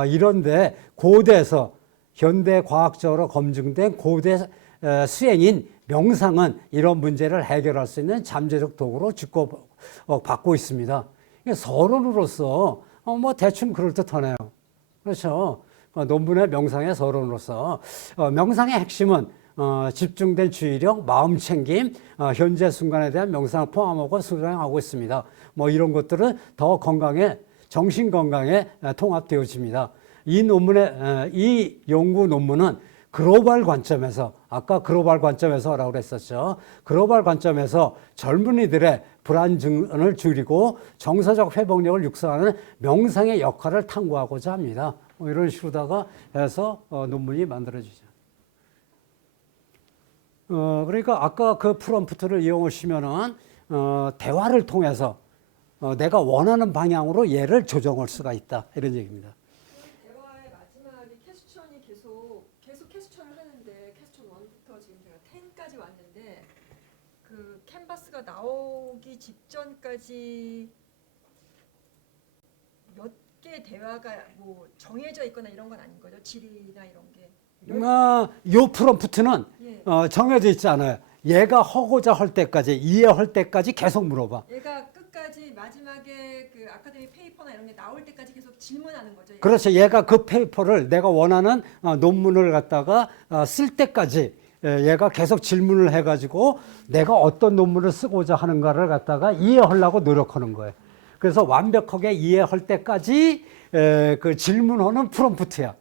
이런데 고대에서 현대 과학적으로 검증된 고대 수행인 명상은 이런 문제를 해결할 수 있는 잠재적 도구로 주고받고 있습니다. 서론으로서 뭐 대충 그럴듯하네요. 그렇죠. 논문의 명상의 서론으로서 명상의 핵심은 집중된 주의력, 마음 챙김, 현재 순간에 대한 명상을 포함하고 수행하고 있습니다. 뭐 이런 것들은 더 건강에 정신 건강에 통합되어집니다. 이 연구 논문은 글로벌 관점에서 아까 글로벌 관점에서라고 그랬었죠. 글로벌 관점에서 젊은이들의 불안을 줄이고 정서적 회복력을 육성하는 명상의 역할을 탐구하고자 합니다. 이런 식으로다가 해서 논문이 만들어지죠. 그러니까 아까 그 프롬프트를 이용하시면은 대화를 통해서 내가 원하는 방향으로 얘를 조정할 수가 있다 이런 얘기입니다. 대화의 마지막에 퀘스천이 계속 퀘스천을 하는데 퀘스천 1부터 지금 제가 10까지 왔는데 그 캔버스가 나오기 직전까지 몇 개 대화가 뭐 정해져 있거나 이런 건 아닌 거죠? 질이나 이런 게. 요 프롬프트는 예. 정해져 있지 않아요. 얘가 하고자 할 때까지 이해할 때까지 계속 물어봐. 얘가 끝까지 마지막에 그 아카데미 페이퍼나 이런 게 나올 때까지 계속 질문하는 거죠. 그렇죠. 얘가 그 페이퍼를 내가 원하는 논문을 갖다가 쓸 때까지 얘가 계속 질문을 해가지고 내가 어떤 논문을 쓰고자 하는가를 갖다가 이해하려고 노력하는 거예요. 그래서 완벽하게 이해할 때까지 그 질문하는 프롬프트야.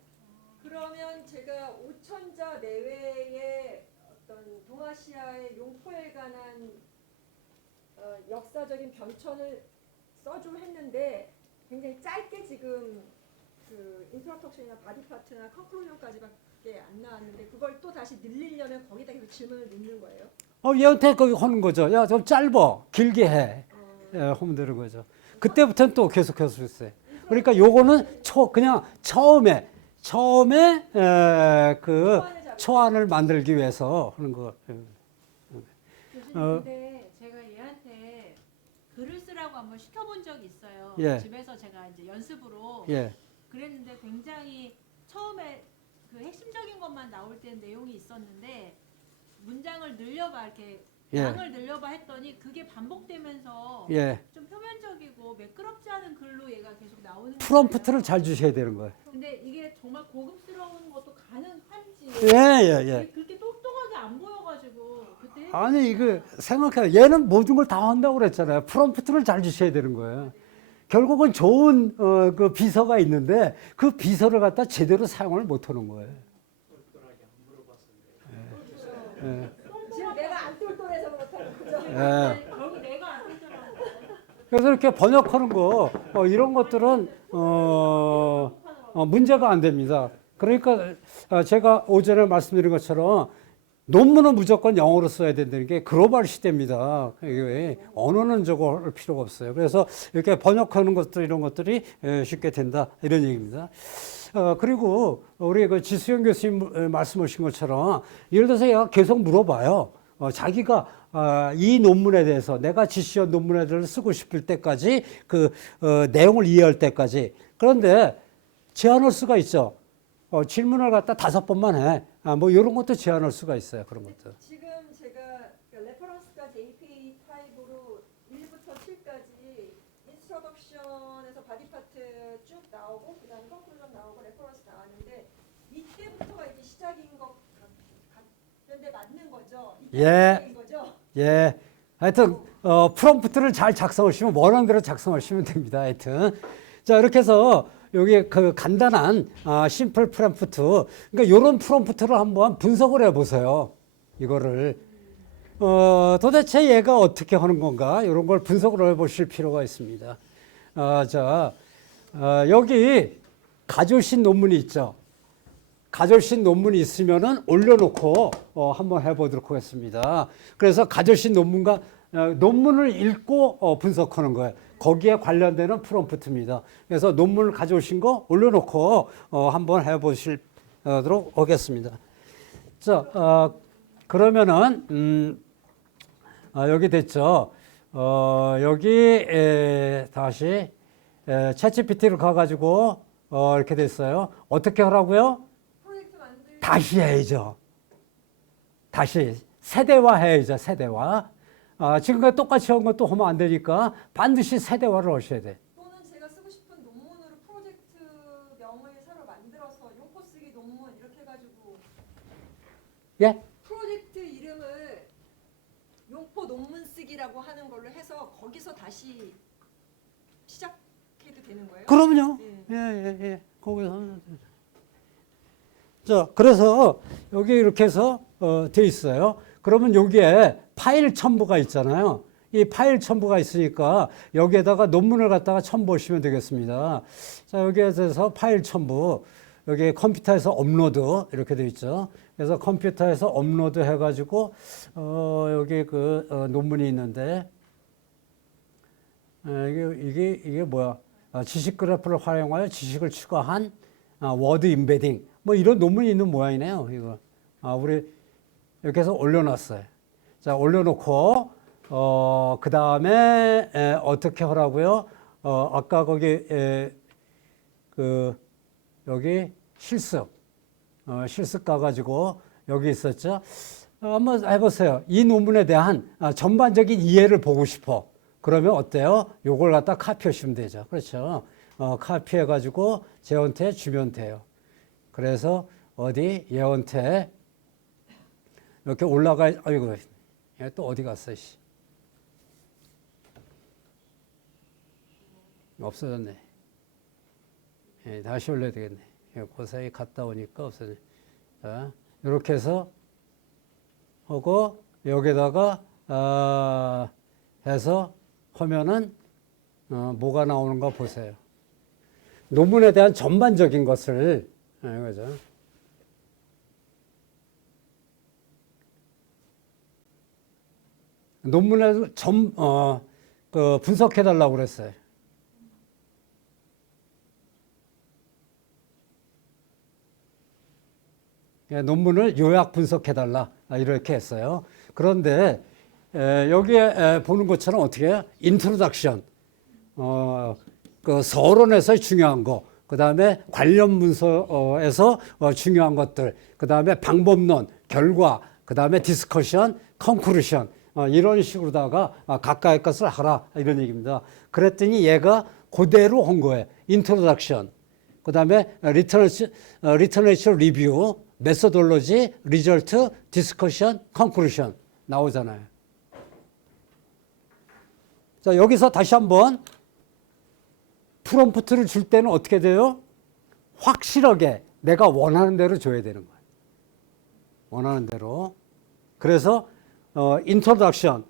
그러면 제가 5천자 내외의 어떤 동아시아의 용포에 관한 역사적인 변천을 써주고 했는데 굉장히 짧게 지금 그 인트로덕션이나 바디 파트나 컨클루전까지밖에 안 나왔는데 그걸 또 다시 늘리려면 거기다 계속 질문을 넣는 거예요? 얘한테 거기 하는 거죠. 야, 좀 짧아. 길게 해. 하면 되는 거죠. 그때부터는 또 계속해서 있어요. 그러니까 요거는 그냥 처음에 그 초안을 만들기 위해서 하는 거. 교수님 근데 제가 얘한테 글을 쓰라고 한번 시켜본 적이 있어요. 예. 집에서 제가 이제 연습으로 예. 그랬는데 굉장히 처음에 그 핵심적인 것만 나올 때는 내용이 있었는데 문장을 늘려봐 이렇게 예. 양을 늘려봐 했더니 그게 반복되면서 예. 좀 표면적이고 매끄럽지 않은 글로 얘가 계속 나오는 프롬프트를 거예요. 잘 주셔야 되는 거예요. 근데 이게 정말 고급스러운 것도 가능한지 예. 그렇게 똑똑하게 안 보여가지고 그때 아니 이거 생각해. 얘는 모든 걸 다 한다고 그랬잖아요. 프롬프트를 잘 주셔야 되는 거예요. 결국은 좋은 그 비서가 있는데 그 비서를 갖다 제대로 사용을 못 하는 거예요. 예. 지금 내가 안 똘똘해서 못하는 거죠? 예. 결국 내가 안 되더라고. 그래서 이렇게 번역하는 거 이런 것들은 문제가 안 됩니다. 그러니까 제가 오전에 말씀드린 것처럼 논문은 무조건 영어로 써야 된다는 게 글로벌 시대입니다. 이게 언어는 저거 할 필요가 없어요. 그래서 이렇게 번역하는 것들 이런 것들이 쉽게 된다 이런 얘기입니다. 그리고 우리 그 지수영 교수님 말씀하신 것처럼 예를 들어서 얘가 계속 물어봐요. 자기가 이 논문에 대해서 내가 지시한 논문에 대해서 쓰고 싶을 때까지 그 내용을 이해할 때까지. 그런데 제안할 수가 있죠. 질문을 갖다 5번만 해. 뭐 이런 것도 제안할 수가 있어요. 그런 것도. 지금 제가 레퍼런스가 JPA 타입으로 1부터 7까지 인스트럭션에서 바디 파트 쭉 나오고 그다음에 컨클루전 나오고 레퍼런스 나왔는데 이때부터가 이제 시작인 것 같은데 맞는 거죠? 예. 이때인 거죠? 예. 하여튼 프롬프트를 잘 작성하시면 원하는 대로 작성하시면 됩니다. 하여튼 자 이렇게 해서 여기 그 간단한 심플 프롬프트 그러니까 이런 프롬프트를 한번 분석을 해보세요. 이거를 도대체 얘가 어떻게 하는 건가 이런 걸 분석을 해보실 필요가 있습니다. 자 여기 가져오신 논문이 있죠. 가져오신 논문이 있으면은 올려놓고 한번 해보도록 하겠습니다. 그래서 가져오신 논문과 논문을 읽고 분석하는 거예요. 거기에 관련되는 프롬프트입니다. 그래서 논문을 가져오신 거 올려놓고 한번 해보시도록 하겠습니다. 자, 그러면은 여기 됐죠. 여기 다시 챗GPT를 가가지고 이렇게 됐어요. 어떻게 하라고요? 프로젝트 만들 다시 해야죠. 다시 세대화 해야죠. 세대화. 지금까지 똑같이 한 것도 하면 안 되니까 반드시 세대화를 하셔야 돼. 또는 제가 쓰고 싶은 논문으로 프로젝트 명을 새로 만들어서 용포 쓰기 논문 이렇게 해가지고 예? 프로젝트 이름을 용포 논문 쓰기라고 하는 걸로 해서 거기서 다시 시작해도 되는 거예요? 그럼요. 네. 예. 거기서. 자, 그래서 여기 이렇게 해서 돼 있어요. 그러면 여기에 파일 첨부가 있잖아요. 이 파일 첨부가 있으니까 여기에다가 논문을 갖다가 첨부하시면 되겠습니다. 자, 여기에 대해서 파일 첨부. 여기 컴퓨터에서 업로드 이렇게 돼 있죠. 그래서 컴퓨터에서 업로드 해가지고 여기 그 논문이 있는데 이게 뭐야? 지식 그래프를 활용하여 지식을 추가한 워드 임베딩 뭐 이런 논문이 있는 모양이네요. 이거 우리 이렇게 해서 올려놨어요. 자 올려놓고 그 다음에 어떻게 하라고요? 아까 거기 그 여기 실습 가가지고 여기 있었죠. 한번 해보세요. 이 논문에 대한 전반적인 이해를 보고 싶어. 그러면 어때요? 요걸 갖다 카피하시면 되죠. 그렇죠. 카피해가지고 제원태 주면 돼요. 그래서 어디 예원태 이렇게 올라가. 아이고 얘 또 어디 갔어? 씨. 없어졌네. 예, 다시 올려야 되겠네. 그 사이 갔다 오니까 없어졌네. 자, 이렇게 해서 하고 여기다가 해서 하면은 뭐가 나오는가 보세요. 논문에 대한 전반적인 것을 그죠? 논문에 그 분석해 달라고 그랬어요. 논문을 요약 분석해 달라 이렇게 했어요. 그런데 여기에 보는 것처럼 어떻게 해요? 인트로덕션, 그 서론에서 중요한 거, 그 다음에 관련 문서에서 중요한 것들, 그 다음에 방법론, 결과, 그 다음에 디스커션, 컨클루션 이런 식으로다가 각각의 것을 하라 이런 얘기입니다. 그랬더니 얘가 그대로 한 거예요. 인트로덕션, 그 다음에 리터레이처 리뷰, 메소돌로지, 리절트, 디스커션, 컨클루션 나오잖아요. 자, 여기서 다시 한번 프롬프트를 줄 때는 어떻게 돼요? 확실하게 내가 원하는 대로 줘야 되는 거예요. 원하는 대로. 그래서 인트로덕션,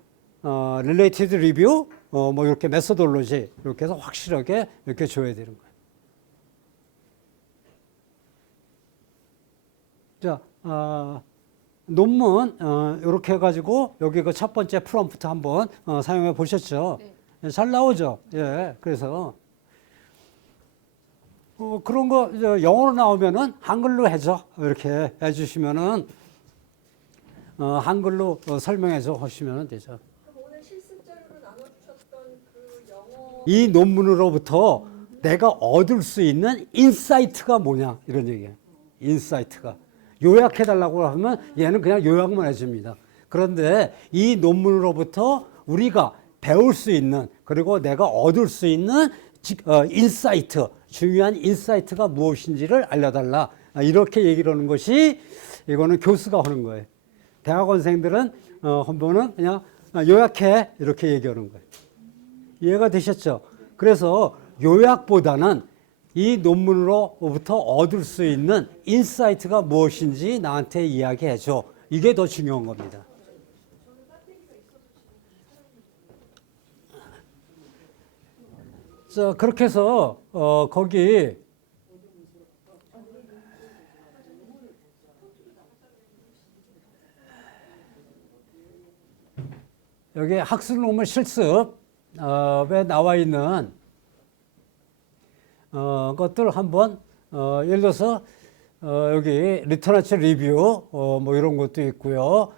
릴레이티드 리뷰, 뭐 이렇게 메소돌로지 이렇게 해서 확실하게 이렇게 줘야 되는 거예요. 자, 논문 이렇게 해가지고 여기 그 첫 번째 프롬프트 한번 사용해 보셨죠? 네. 잘 나오죠. 예, 그래서 그런 거 영어로 나오면은 한글로 해줘 이렇게 해주시면은 한글로 설명해서 하시면 되죠. 그럼 오늘 실습 자료로 나눠주셨던 그 영어 이 논문으로부터 내가 얻을 수 있는 인사이트가 뭐냐 이런 얘기예요. 인사이트가. 요약해달라고 하면 얘는 그냥 요약만 해줍니다. 그런데 이 논문으로부터 우리가 배울 수 있는 그리고 내가 얻을 수 있는 인사이트, 중요한 인사이트가 무엇인지를 알려달라. 이렇게 얘기를 하는 것이 이거는 교수가 하는 거예요. 대학원생들은 한 번은 그냥 요약해 이렇게 얘기하는 거예요. 이해가 되셨죠? 그래서 요약보다는 이 논문으로부터 얻을 수 있는 인사이트가 무엇인지 나한테 이야기해 줘. 이게 더 중요한 겁니다. 자, 그렇게 해서 거기 여기 학술 논문 실습에 나와 있는 것들 한번 예를 들어서 여기 리터러처 리뷰 뭐 이런 것도 있고요.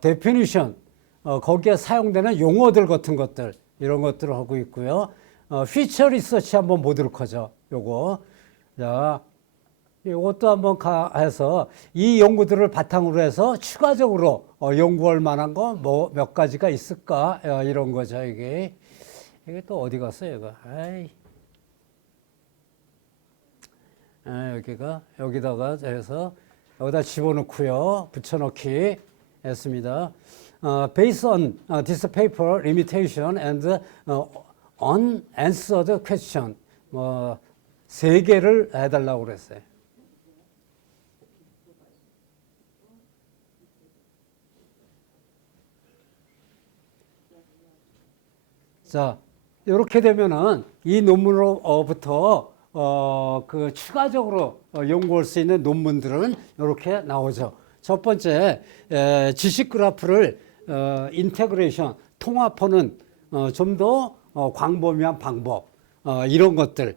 데피니션 거기에 사용되는 용어들 같은 것들 이런 것들을 하고 있고요. 피처 리서치 한번 보도록 하죠. 요거. 자, 이것도 한번 해서 이 연구들을 바탕으로 해서 추가적으로 연구할 만한 거 뭐 몇 가지가 있을까 이런 거죠. 이게 또 어디 갔어요? 이거. 여기다가 해서 여기다 집어넣고요. 붙여넣기 했습니다. Based on this paper limitation and unanswered question 뭐 3개를 해달라고 그랬어요. 자, 이렇게 되면은 이 논문으로부터 그 추가적으로 연구할 수 있는 논문들은 이렇게 나오죠. 첫 번째, 지식 그래프를 인테그레이션, 통합하는 좀 더 광범위한 방법, 이런 것들을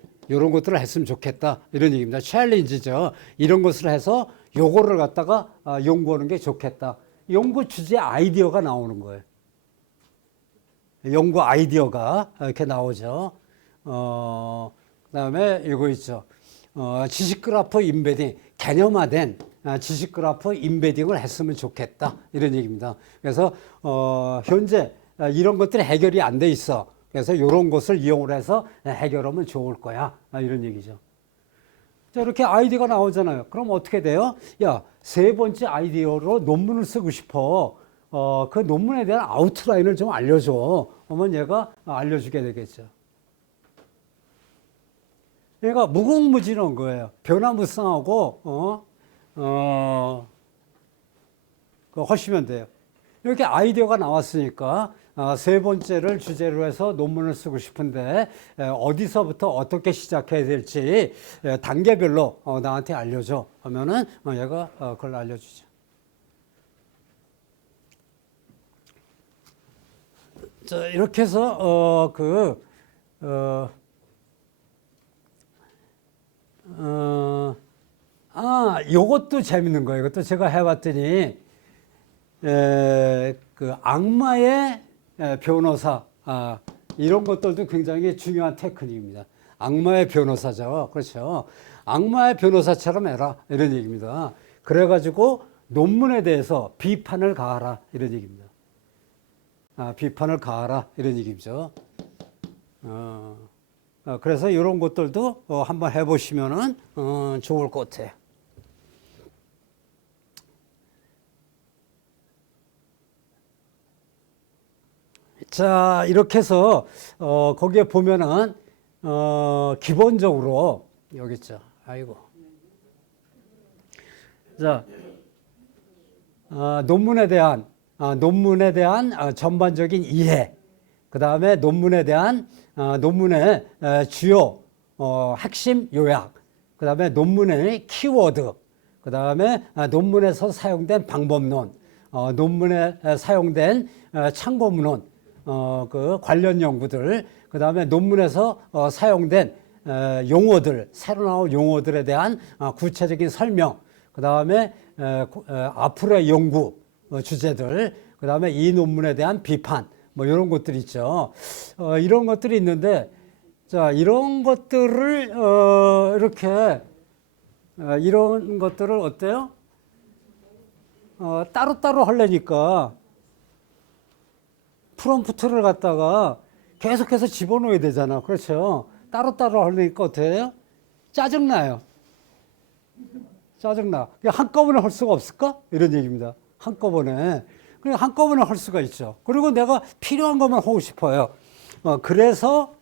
했으면 좋겠다. 이런 얘기입니다. 챌린지죠. 이런 것을 해서 요거를 갖다가 연구하는 게 좋겠다. 연구 주제 아이디어가 나오는 거예요. 연구 아이디어가 이렇게 나오죠. 그다음에 이거 있죠. 지식 그래프 인베딩, 개념화된 지식 그래프 인베딩을 했으면 좋겠다. 이런 얘기입니다. 그래서 현재 이런 것들이 해결이 안 돼 있어. 그래서 이런 것을 이용을 해서 해결하면 좋을 거야. 이런 얘기죠. 자, 이렇게 아이디어가 나오잖아요. 그럼 어떻게 돼요? 야, 3번째 아이디어로 논문을 쓰고 싶어. 그 논문에 대한 아웃라인을 좀 알려줘. 그러면 얘가 알려주게 되겠죠. 얘가 무궁무진한 거예요. 변화무쌍하고, 그거 하시면 돼요. 이렇게 아이디어가 나왔으니까, 3번째를 주제로 해서 논문을 쓰고 싶은데, 어디서부터 어떻게 시작해야 될지, 단계별로 나한테 알려줘. 하면은, 얘가 그걸 알려주죠. 자, 이렇게 해서, 요것도 재밌는 거예요. 이것도 제가 해봤더니, 그 악마의 변호사, 이런 것들도 굉장히 중요한 테크닉입니다. 악마의 변호사죠. 그렇죠. 악마의 변호사처럼 해라. 이런 얘기입니다. 그래가지고 논문에 대해서 비판을 가하라. 이런 얘기입니다. 비판을 가하라. 이런 얘기죠. 그래서 이런 것들도 한번 해보시면은 좋을 것 같아요. 자, 이렇게 해서 거기에 보면은 기본적으로 여기 있죠. 아이고. 자, 논문에 대한 전반적인 이해, 그 다음에 논문에 대한 논문의 주요 핵심 요약, 그 다음에 논문의 키워드, 그 다음에 논문에서 사용된 방법론, 논문에 사용된 참고문헌, 그 관련 연구들, 그 다음에 논문에서 사용된 용어들, 새로 나온 용어들에 대한 구체적인 설명, 그 다음에 앞으로의 연구 주제들, 그 다음에 이 논문에 대한 비판, 뭐 이런 것들이 있죠. 이런 것들이 있는데, 자, 이런 것들을 이렇게 이런 것들을 어때요? 따로따로 하려니까 프롬프트를 갖다가 계속해서 집어넣어야 되잖아. 그렇죠? 따로따로 하려니까 어떻게 해요? 짜증나요. 짜증나. 그냥 한꺼번에 할 수가 없을까? 이런 얘기입니다. 한꺼번에. 그냥 한꺼번에 할 수가 있죠. 그리고 내가 필요한 것만 하고 싶어요. 그래서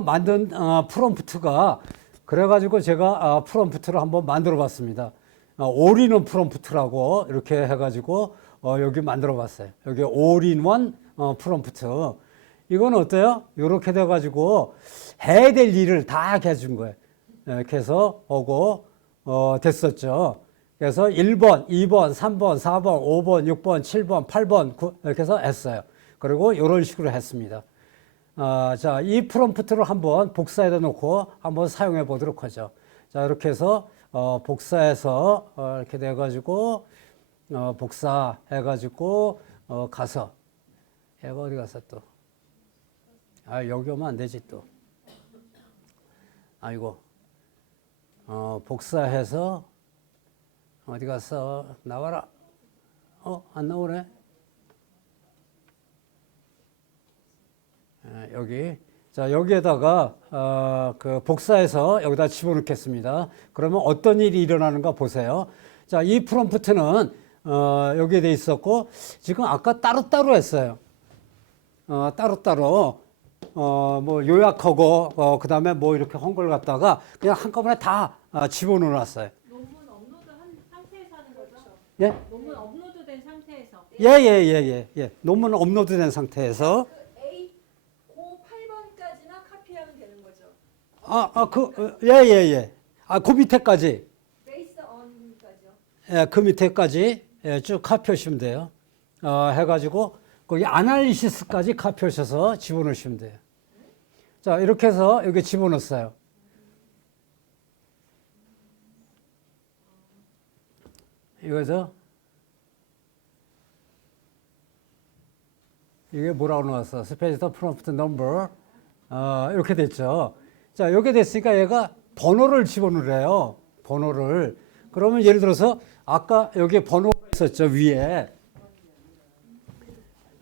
만든 프롬프트가 그래가지고 제가 프롬프트를 한번 만들어 봤습니다. 올인원 프롬프트라고 이렇게 해가지고 여기 만들어 봤어요. 여기 올인원 프롬프트. 이건 어때요? 이렇게 돼가지고 해야 될 일을 다 해준 거예요. 이렇게 해서 오고 됐었죠. 그래서 1번, 2번, 3번, 4번, 5번, 6번, 7번, 8번 9, 이렇게 해서 했어요. 그리고 이런 식으로 했습니다. 자, 이 프롬프트를 한번 복사해다 놓고 한번 사용해 보도록 하죠. 자, 이렇게 해서 복사해서 이렇게 돼가지고 복사해가지고 가서 얘가 어디 갔어 또? 여기 오면 안 되지 또. 아이고. 복사해서 어디 갔어? 나와라. 안 나오네. 여기. 자, 여기에다가 그 복사해서 여기다 집어넣겠습니다. 그러면 어떤 일이 일어나는가 보세요. 자, 이 프롬프트는 여기에 돼 있었고 지금 아까 따로따로 했어요. 따로따로 뭐 요약하고 그다음에 뭐 이렇게 한 걸 갖다가 그냥 한꺼번에 다 집어넣어 놨어요. 논문 업로드한 상태에서 하는 거죠? 예? 논문 업로드된 상태에서. 예. 논문 업로드된 상태에서 고 8번까지나 카피하면 되는 거죠. 그 밑에까지. Based on까지요. 예, 그 밑에까지 쭉 카피하시면 돼요. 해가지고 거기 아날리시스까지 카피하셔서 집어넣으시면 돼요. 자, 이렇게 해서 여기 집어넣었어요. 이거죠? 이게 뭐라고 나왔어? 스페이스 프롬프트 넘버. 이렇게 됐죠. 자, 이렇게 됐으니까 얘가 번호를 집어넣으래요. 번호를. 그러면 예를 들어서 아까 여기 번호가 있었죠. 위에.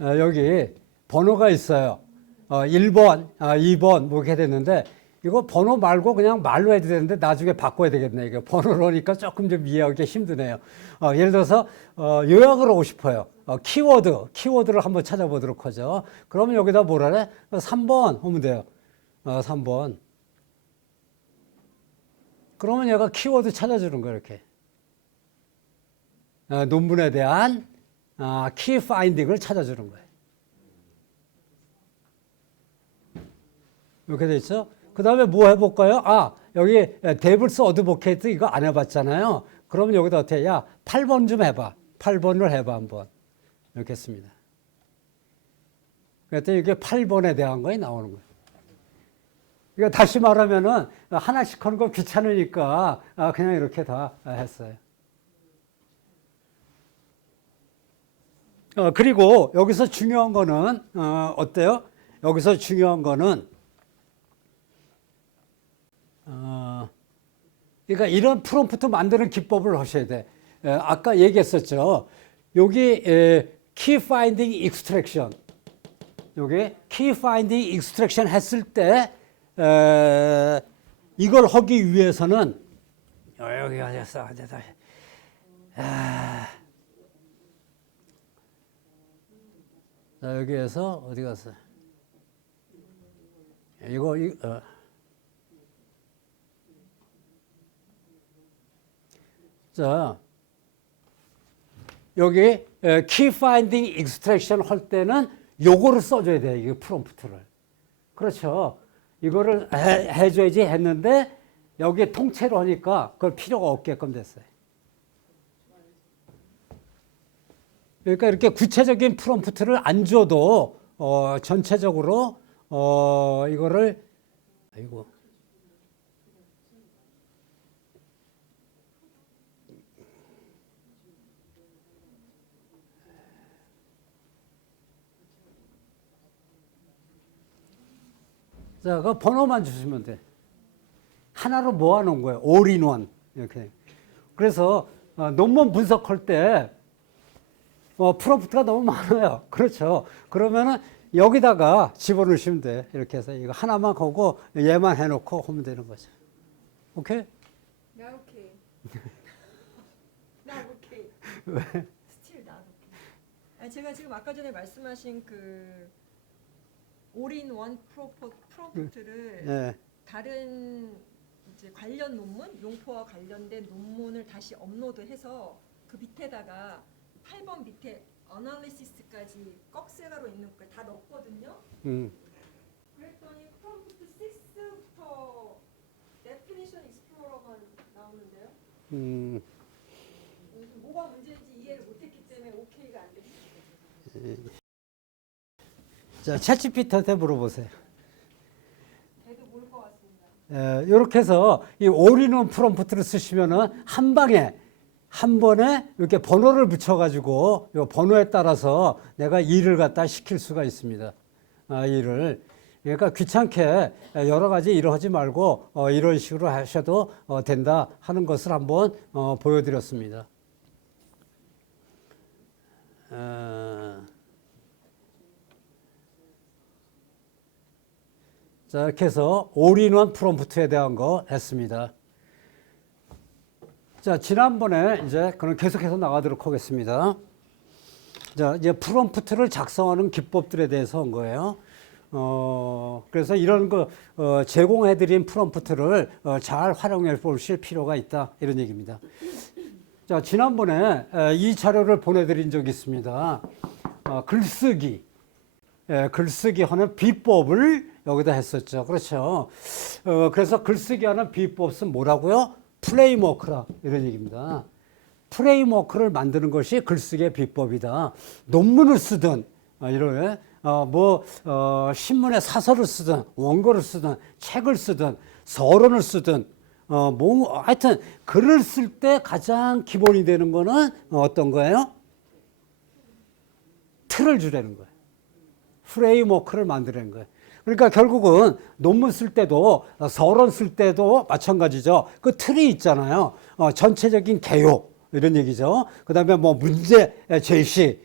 여기 번호가 있어요. 1번, 2번 뭐 이렇게 됐는데 이거 번호 말고 그냥 말로 해도 되는데 나중에 바꿔야 되겠네. 이게 번호로 하니까 조금 좀 이해하기 힘드네요. 예를 들어서 요약을 하고 싶어요. 키워드를 한번 찾아보도록 하죠. 그러면 여기다 뭐라 그래? 3번 하면 돼요. 3번. 그러면 얘가 키워드 찾아주는 거예요. 이렇게. 논문에 대한 키 파인딩을 찾아주는 거예요. 이렇게 돼 있죠? 그 다음에 뭐 해볼까요? 여기 데블스 어드보케이트 이거 안 해봤잖아요. 그러면 여기다 어떻게 해? 야, 8번 좀 해봐. 8번을 해봐 한번. 이렇게 했습니다. 그랬더니 이게 8번에 대한 거에 나오는 거예요. 이거 다시 말하면은 하나씩 하는 거 귀찮으니까 그냥 이렇게 다 했어요. 그리고 여기서 중요한 거는 어때요? 여기서 중요한 거는 그러니까 이런 프롬프트 만드는 기법을 하셔야 돼. 아까 얘기했었죠. 여기 key finding extraction. 여기 key finding extraction 했을 때 이걸 하기 위해서는 여기 가졌어. 자, 여기에서 어디 갔어? 자, 여기 key finding extraction 할 때는 요거를 써줘야 돼요. 이 프롬프트를. 그렇죠. 이거를 해줘야지 했는데 여기에 통째로 하니까 그걸 필요가 없게끔 됐어요. 그러니까 이렇게 구체적인 프롬프트를 안 줘도 전체적으로 이거를 아이고. 자, 그 번호만 주시면 돼. 하나로 모아놓은 거예요. 올인원 이렇게. 그래서 논문 분석할 때 프롬프트가 너무 많아요. 그렇죠. 그러면은 여기다가 집어넣으시면 돼. 이렇게 해서 이거 하나만 하고 얘만 해놓고 하면 되는 거죠. 오케이? 나 오케이. 나 오케이. 왜? 스틸 나 오케이. 아니, 제가 지금 아까 전에 말씀하신 그 올인원 프롬프트를 예. 다른 이제 관련 논문, 용포와 관련된 논문을 다시 업로드해서 그 밑에다가 8번 밑에 어널리시스까지 꺽쇠가로 있는 거 다 넣었거든요. 그랬더니 프롬프트 6부터 데피니션 익스플로러만 나오는데요. 뭐가 문제인지 이해를 못했기 때문에 오케이가 안 됐어요. 자, 챗GPT한테 물어보세요. 걔도 모를 것 같습니다. 이렇게 해서 이 올인원 프롬프트를 쓰시면은 한 방에 한 번에 이렇게 번호를 붙여가지고 이 번호에 따라서 내가 일을 갖다 시킬 수가 있습니다. 일을. 그러니까 귀찮게 여러 가지 일을 하지 말고 이런 식으로 하셔도 된다 하는 것을 한번 보여드렸습니다. 자, 이렇게 해서 올인원 프롬프트에 대한 거 했습니다. 자, 지난번에 이제 그럼 계속해서 나가도록 하겠습니다. 자, 이제 프롬프트를 작성하는 기법들에 대해서 한 거예요. 그래서 이런 거 제공해드린 프롬프트를 잘 활용해 보실 필요가 있다 이런 얘기입니다. 자, 지난번에 이 자료를 보내드린 적이 있습니다. 글쓰기 하는 비법을 여기다 했었죠. 그렇죠. 그래서 글쓰기 하는 비법은 뭐라고요? 프레임워크라 이런 얘기입니다. 프레임워크를 만드는 것이 글쓰기의 비법이다. 논문을 쓰든 이런 신문에 사설을 쓰든 원고를 쓰든 책을 쓰든 서론을 쓰든 하여튼 글을 쓸 때 가장 기본이 되는 거는 어떤 거예요? 틀을 주라는 거예요. 프레임워크를 만드는 거예요. 그러니까 결국은 논문 쓸 때도 서론 쓸 때도 마찬가지죠. 그 틀이 있잖아요. 전체적인 개요 이런 얘기죠. 그다음에 뭐 문제 제시,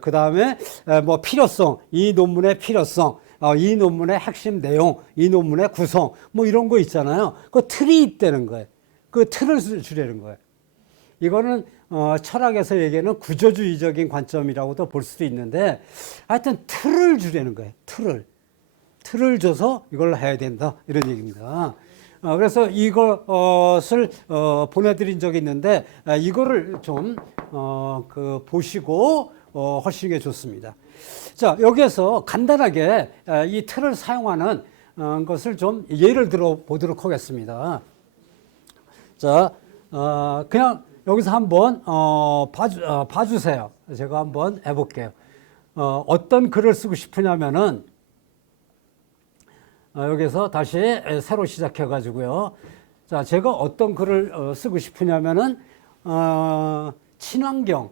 그다음에 뭐 필요성, 이 논문의 필요성, 이 논문의 핵심 내용, 이 논문의 구성 뭐 이런 거 있잖아요. 그 틀이 있다는 거예요. 그 틀을 주려는 거예요. 이거는 철학에서 얘기하는 구조주의적인 관점이라고도 볼 수도 있는데 하여튼 틀을 주려는 거예요. 틀을 줘서 이걸 해야 된다 이런 얘기입니다. 그래서 이것을 보내드린 적이 있는데 이거를 좀 보시고 하시는 게 좋습니다. 자, 여기에서 간단하게 이 틀을 사용하는 것을 좀 예를 들어 보도록 하겠습니다. 자, 그냥 여기서 한번 봐주세요. 제가 한번 해볼게요. 어떤 글을 쓰고 싶으냐면은 여기서 다시 새로 시작해 가지고요. 자, 제가 어떤 글을 쓰고 싶으냐면은 친환경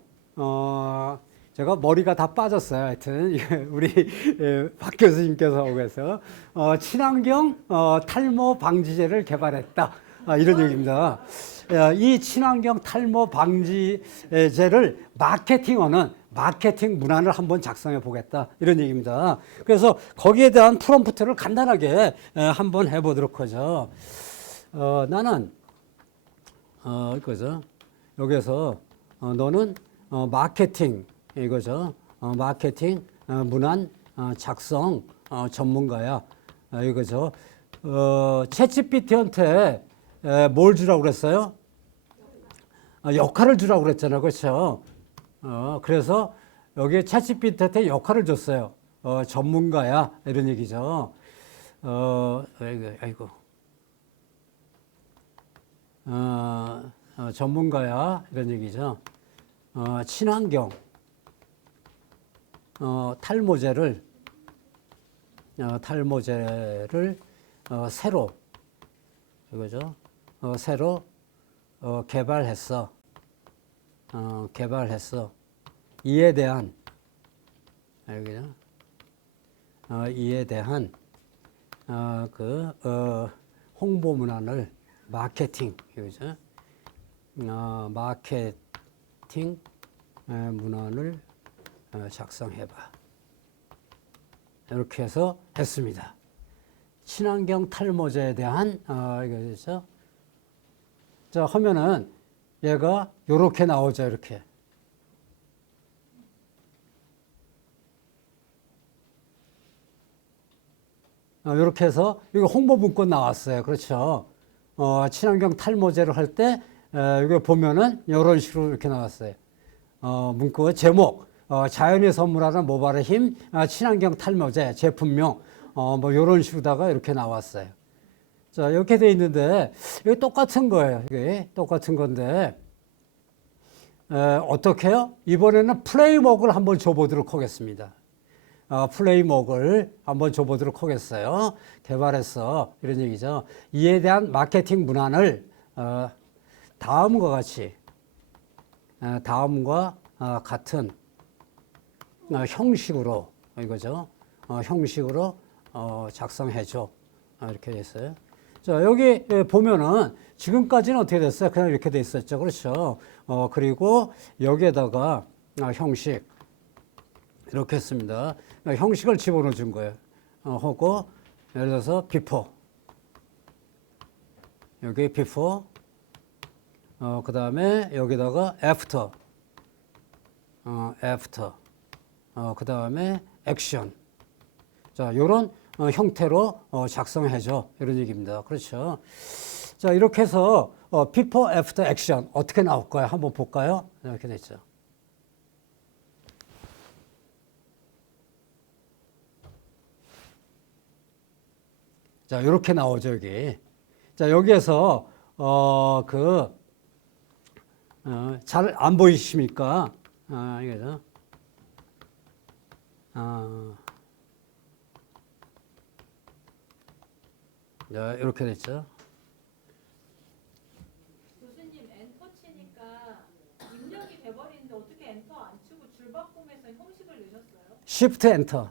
제가 머리가 다 빠졌어요. 하여튼 우리 박 교수님께서 오셔서 친환경 탈모 방지제를 개발했다. 이런 얘기입니다. 이 친환경 탈모 방지제를 마케팅하는 마케팅 문안을 한번 작성해 보겠다 이런 얘기입니다. 그래서 거기에 대한 프롬프트를 간단하게 한번 해보도록 하죠. 나는 이거죠. 여기서 너는 마케팅 이거죠. 마케팅 문안 작성 전문가야. 이거죠. 챗GPT한테 뭘 주라고 그랬어요? 역할을 주라고 그랬잖아요. 그렇죠? 그래서 여기에 챗GPT한테 역할을 줬어요. 전문가야 이런 얘기죠. 아이고. 전문가야 이런 얘기죠. 친환경 탈모제를 새로 이거죠. 새로 개발했어. 이에 대한 알겠죠? 이에 대한 홍보 문안을 마케팅, 이거죠. 마케팅 문안을 작성해봐. 이렇게 해서 했습니다. 친환경 탈모제에 대한 이거죠. 자, 하면은 얘가 요렇게 나오죠, 이렇게. 이렇게 해서 이거 홍보 문건 나왔어요. 그렇죠. 친환경 탈모제를 할 때 이거 보면은 이런 식으로 이렇게 나왔어요. 문구 제목 자연이 선물하는 모발의 힘 친환경 탈모제 제품명 뭐 이런 식으로다가 이렇게 나왔어요. 자, 이렇게 돼 있는데 이게 똑같은 거예요. 이게 똑같은 건데 어떻게 해요? 이번에는 플레이목을 한번 줘보도록 하겠습니다. 플레이목을 한번 줘보도록 하겠어요. 개발했어. 이런 얘기죠. 이에 대한 마케팅 문안을 다음과 같이 다음과 같은 형식으로 이거죠. 형식으로 작성해줘. 이렇게 됐어요. 자, 여기 보면은 지금까지는 어떻게 됐어요? 그냥 이렇게 돼 있었죠. 그렇죠. 그리고 여기에다가 형식 이렇게 했습니다. 형식을 집어넣어 준 거예요. 하고 예를 들어서 before 여기 before 그 다음에 여기다가 after after 그 다음에 action 자 요런 형태로 작성해줘 이런 얘기입니다. 그렇죠. 자 이렇게 해서 before after action 어떻게 나올까요? 한번 볼까요? 이렇게 됐죠. 자, 이렇게 나오죠, 여기. 자, 여기에서, 잘 안 보이십니까? 이거죠. 자, 이렇게 됐죠. 교수님 엔터 치니까 입력이 돼버리는데 어떻게 엔터 안 치고 줄 바꾸면서 형식을 넣으셨어요? Shift Enter.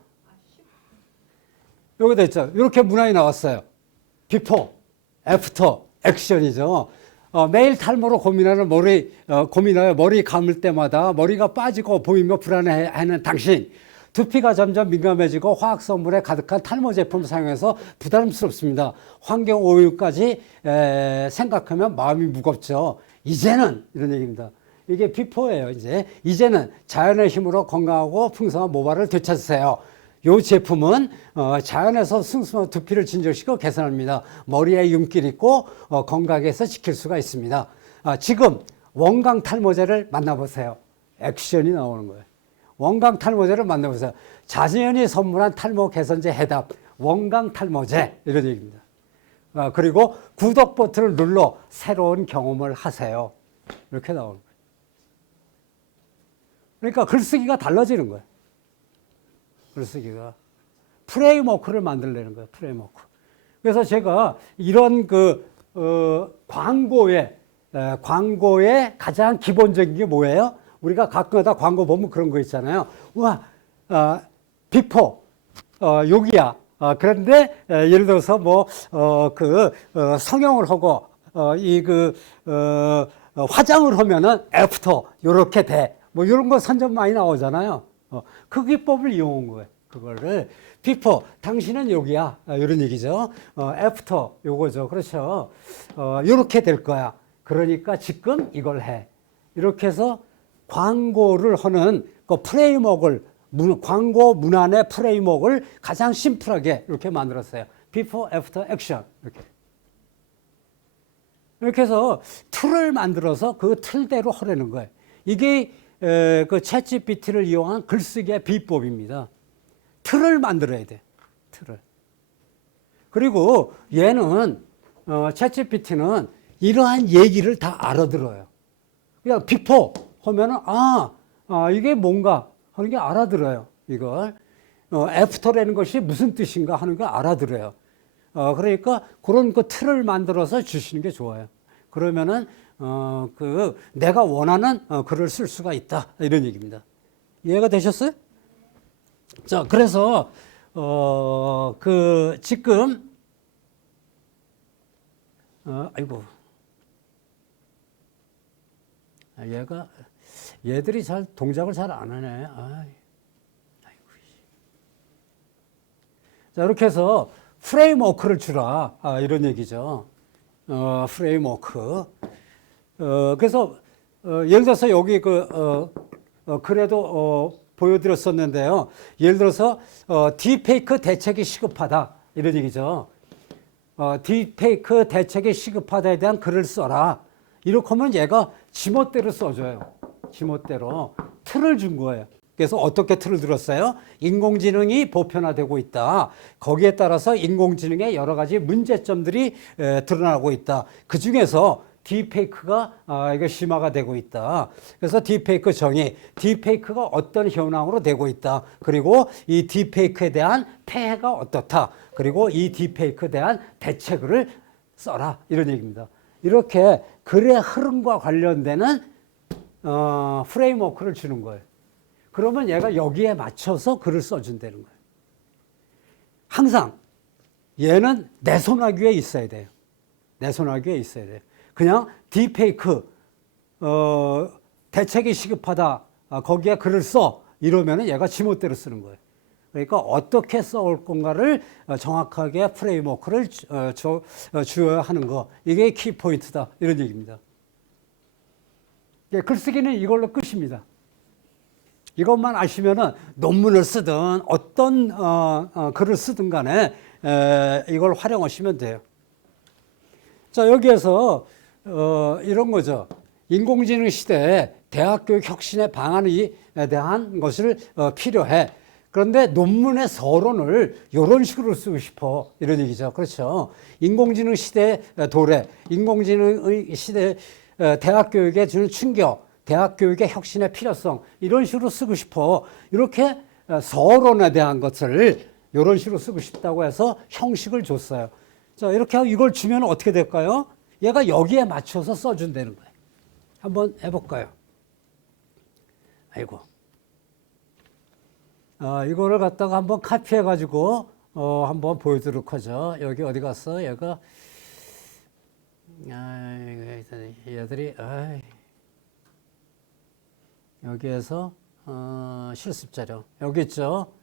여기 됐죠. 이렇게 문항이 나왔어요. Before, After, Action이죠. 매일 탈모로 고민하는 고민하여 머리 감을 때마다 머리가 빠지고 보이며 불안해하는 당신. 두피가 점점 민감해지고 화학 성분에 가득한 탈모 제품 사용해서 부담스럽습니다. 환경 오염까지 생각하면 마음이 무겁죠. 이제는 이런 얘기입니다. 이게 비포예요. 이제는 자연의 힘으로 건강하고 풍성한 모발을 되찾으세요. 이 제품은 자연에서 숭숭한 두피를 진정시키고 개선합니다. 머리에 윤기를 있고 건강에서 지킬 수가 있습니다. 지금 원광 탈모제를 만나보세요. 액션이 나오는 거예요. 원광 탈모제를 만나보세요. 자연이 선물한 탈모 개선제 해답 원광 탈모제 이런 얘기입니다. 그리고 구독 버튼을 눌러 새로운 경험을 하세요. 이렇게 나오는 거예요. 그러니까 글쓰기가 달라지는 거예요. 글쓰기가 프레임워크를 만들려는 거예요. 프레임워크. 그래서 제가 이런 광고의 가장 기본적인 게 뭐예요? 우리가 가끔가다 광고 보면 그런 거 있잖아요. 와, 비포, 여기야. 그런데 예를 들어서 성형을 하고 화장을 하면은 애프터 요렇게 돼. 뭐 이런 거 선전 많이 나오잖아요. 그 기법을 이용한 거예요. 그거를 비포 당신은 여기야 이런 얘기죠. 애프터 요거죠. 그렇죠. 요렇게 될 거야. 그러니까 지금 이걸 해. 이렇게 해서 광고를 하는 그 프레임워크를 광고 문안의 프레임워크를 가장 심플하게 이렇게 만들었어요. Before, After, Action 이렇게 해서 틀을 만들어서 그 틀대로 하려는 거예요. 이게 그 챗GPT를 이용한 글쓰기의 비법입니다. 틀을 만들어야 돼. 틀을. 그리고 얘는 챗GPT는 이러한 얘기를 다 알아들어요. 그냥 비포 하면은 이게 뭔가 하는 게 알아들어요. 이걸 애프터라는 것이 무슨 뜻인가 하는 걸 알아들어요. 그러니까 그런 그 틀을 만들어서 주시는 게 좋아요. 그러면은 내가 원하는 글을 쓸 수가 있다 이런 얘기입니다. 이해가 되셨어요? 자, 그래서 지금 아이고. 얘들이 동작을 잘 안 하네. 아이고. 자, 이렇게 해서 프레임워크를 주라. 이런 얘기죠. 프레임워크. 그래서, 예를 들어서 여기 그래도, 보여드렸었는데요. 예를 들어서, 딥페이크 대책이 시급하다. 이런 얘기죠. 딥페이크 대책이 시급하다에 대한 글을 써라. 이렇게 하면 얘가 지멋대로 써줘요. 지멋대로. 틀을 준 거예요. 그래서 어떻게 틀을 들었어요? 인공지능이 보편화되고 있다. 거기에 따라서 인공지능의 여러 가지 문제점들이 드러나고 있다. 그 중에서 딥페이크가 이거 심화가 되고 있다. 그래서 딥페이크 정의, 딥페이크가 어떤 현황으로 되고 있다. 그리고 이 딥페이크에 대한 폐해가 어떻다. 그리고 이 딥페이크에 대한 대책을 써라. 이런 얘기입니다. 이렇게 글의 흐름과 관련되는 프레임워크를 주는 거예요. 그러면 얘가 여기에 맞춰서 글을 써준다는 거예요. 항상 얘는 내 손아귀에 있어야 돼요. 내 손아귀에 있어야 돼요. 그냥 딥페이크 대책이 시급하다. 거기에 글을 써. 이러면 얘가 지멋대로 쓰는 거예요. 그러니까 어떻게 써올 건가를 정확하게 프레임워크를 주어야 하는 거. 이게 키포인트다. 이런 얘기입니다. 글쓰기는 이걸로 끝입니다. 이것만 아시면은 논문을 쓰든 어떤 글을 쓰든 간에 이걸 활용하시면 돼요. 자, 여기에서 이런 거죠. 인공지능 시대에 대학교육 혁신의 방안에 대한 것을 필요해. 그런데 논문의 서론을 이런 식으로 쓰고 싶어. 이런 얘기죠. 그렇죠. 인공지능 시대의 도래, 인공지능 시대 대학 교육에 주는 충격, 대학 교육의 혁신의 필요성 이런 식으로 쓰고 싶어. 이렇게 서론에 대한 것을 이런 식으로 쓰고 싶다고 해서 형식을 줬어요. 자, 이렇게 하고 이걸 주면 어떻게 될까요? 얘가 여기에 맞춰서 써준다는 거예요. 한번 해볼까요? 아이고. 이거를 갖다가 한번 카피해가지고 한번 보여드리도록 하죠. 여기 어디 갔어? 얘가 얘들이 여기에서 실습 자료 여기 있죠.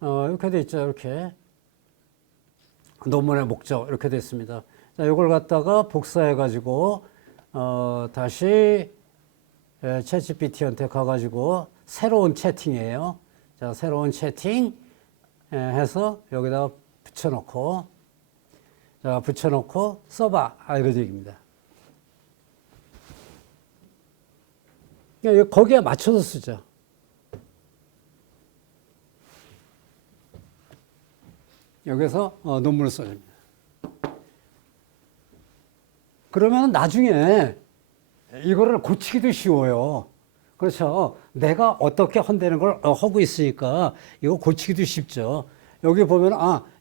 이렇게 돼 있죠. 이렇게 논문의 목적 이렇게 돼 있습니다. 자, 이걸 갖다가 복사해가지고 다시 챗GPT한테 가가지고 새로운 채팅이에요. 자, 새로운 채팅 해서 여기다가 붙여놓고, 자, 붙여놓고 써봐. 이런 얘기입니다. 거기에 맞춰서 쓰죠. 여기서 논문을 써줍니다. 그러면 나중에 이거를 고치기도 쉬워요. 그렇죠. 내가 어떻게 한다는 걸 하고 있으니까 이거 고치기도 쉽죠. 여기 보면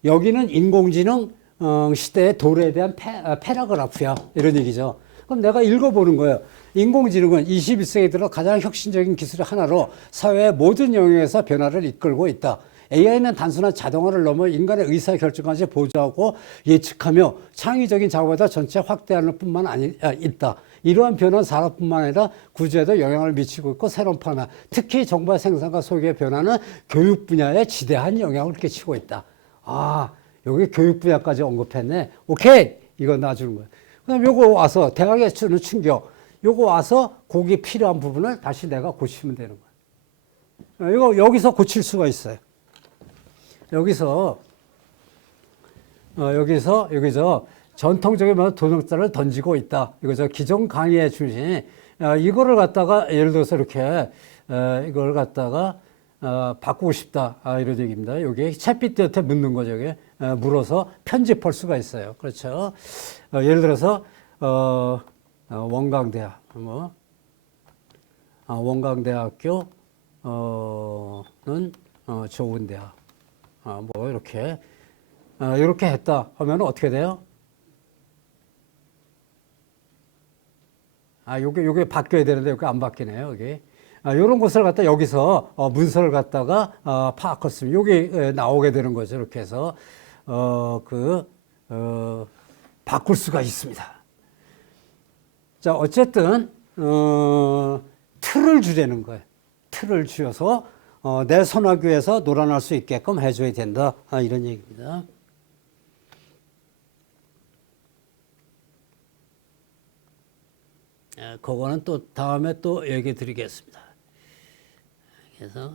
여기는 인공지능 시대의 도래에 대한 패러그래프야. 이런 얘기죠. 그럼 내가 읽어보는 거예요. 인공지능은 21세기에 들어 가장 혁신적인 기술의 하나로 사회의 모든 영역에서 변화를 이끌고 있다. AI는 단순한 자동화를 넘어 인간의 의사결정까지 보조하고 예측하며 창의적인 작업에다 전체 확대하는 뿐만 있다. 이러한 변화는 산업뿐만 아니라 구조에도 영향을 미치고 있고 새로운 판화, 특히 정보의 생산과 소유의 변화는 교육 분야에 지대한 영향을 끼치고 있다. 여기 교육 분야까지 언급했네. 오케이! 이거 놔주는 거예요. 그 다음 요거 와서 대학에 주는 충격, 요거 와서 거기 필요한 부분을 다시 내가 고치면 되는 거예요. 이거 여기서 고칠 수가 있어요. 여기서 전통적인 도덕자를 던지고 있다. 이거죠. 기존 강의의 중심. 이거를 갖다가 예를 들어서 이렇게 이걸 갖다가 바꾸고 싶다. 이런 얘기입니다. 여기 챗GPT한테 묻는 거죠. 여기 물어서 편집할 수가 있어요. 그렇죠. 예를 들어서 원광대학 원광대학교는 좋은 대학. 이렇게 했다 하면 어떻게 돼요? 요게 바뀌어야 되는데 여기 안 바뀌네요. 여기 이런 것을 갖다 여기서 문서를 갖다가 파악했으면 여기 나오게 되는 거죠. 이렇게 해서 바꿀 수가 있습니다. 자, 어쨌든 틀을 주려는 거예요. 틀을 쥐어서 내 선화교에서 놀아날 수 있게끔 해줘야 된다. 이런 얘기입니다. 그거는 또 다음에 또 얘기 드리겠습니다. 그래서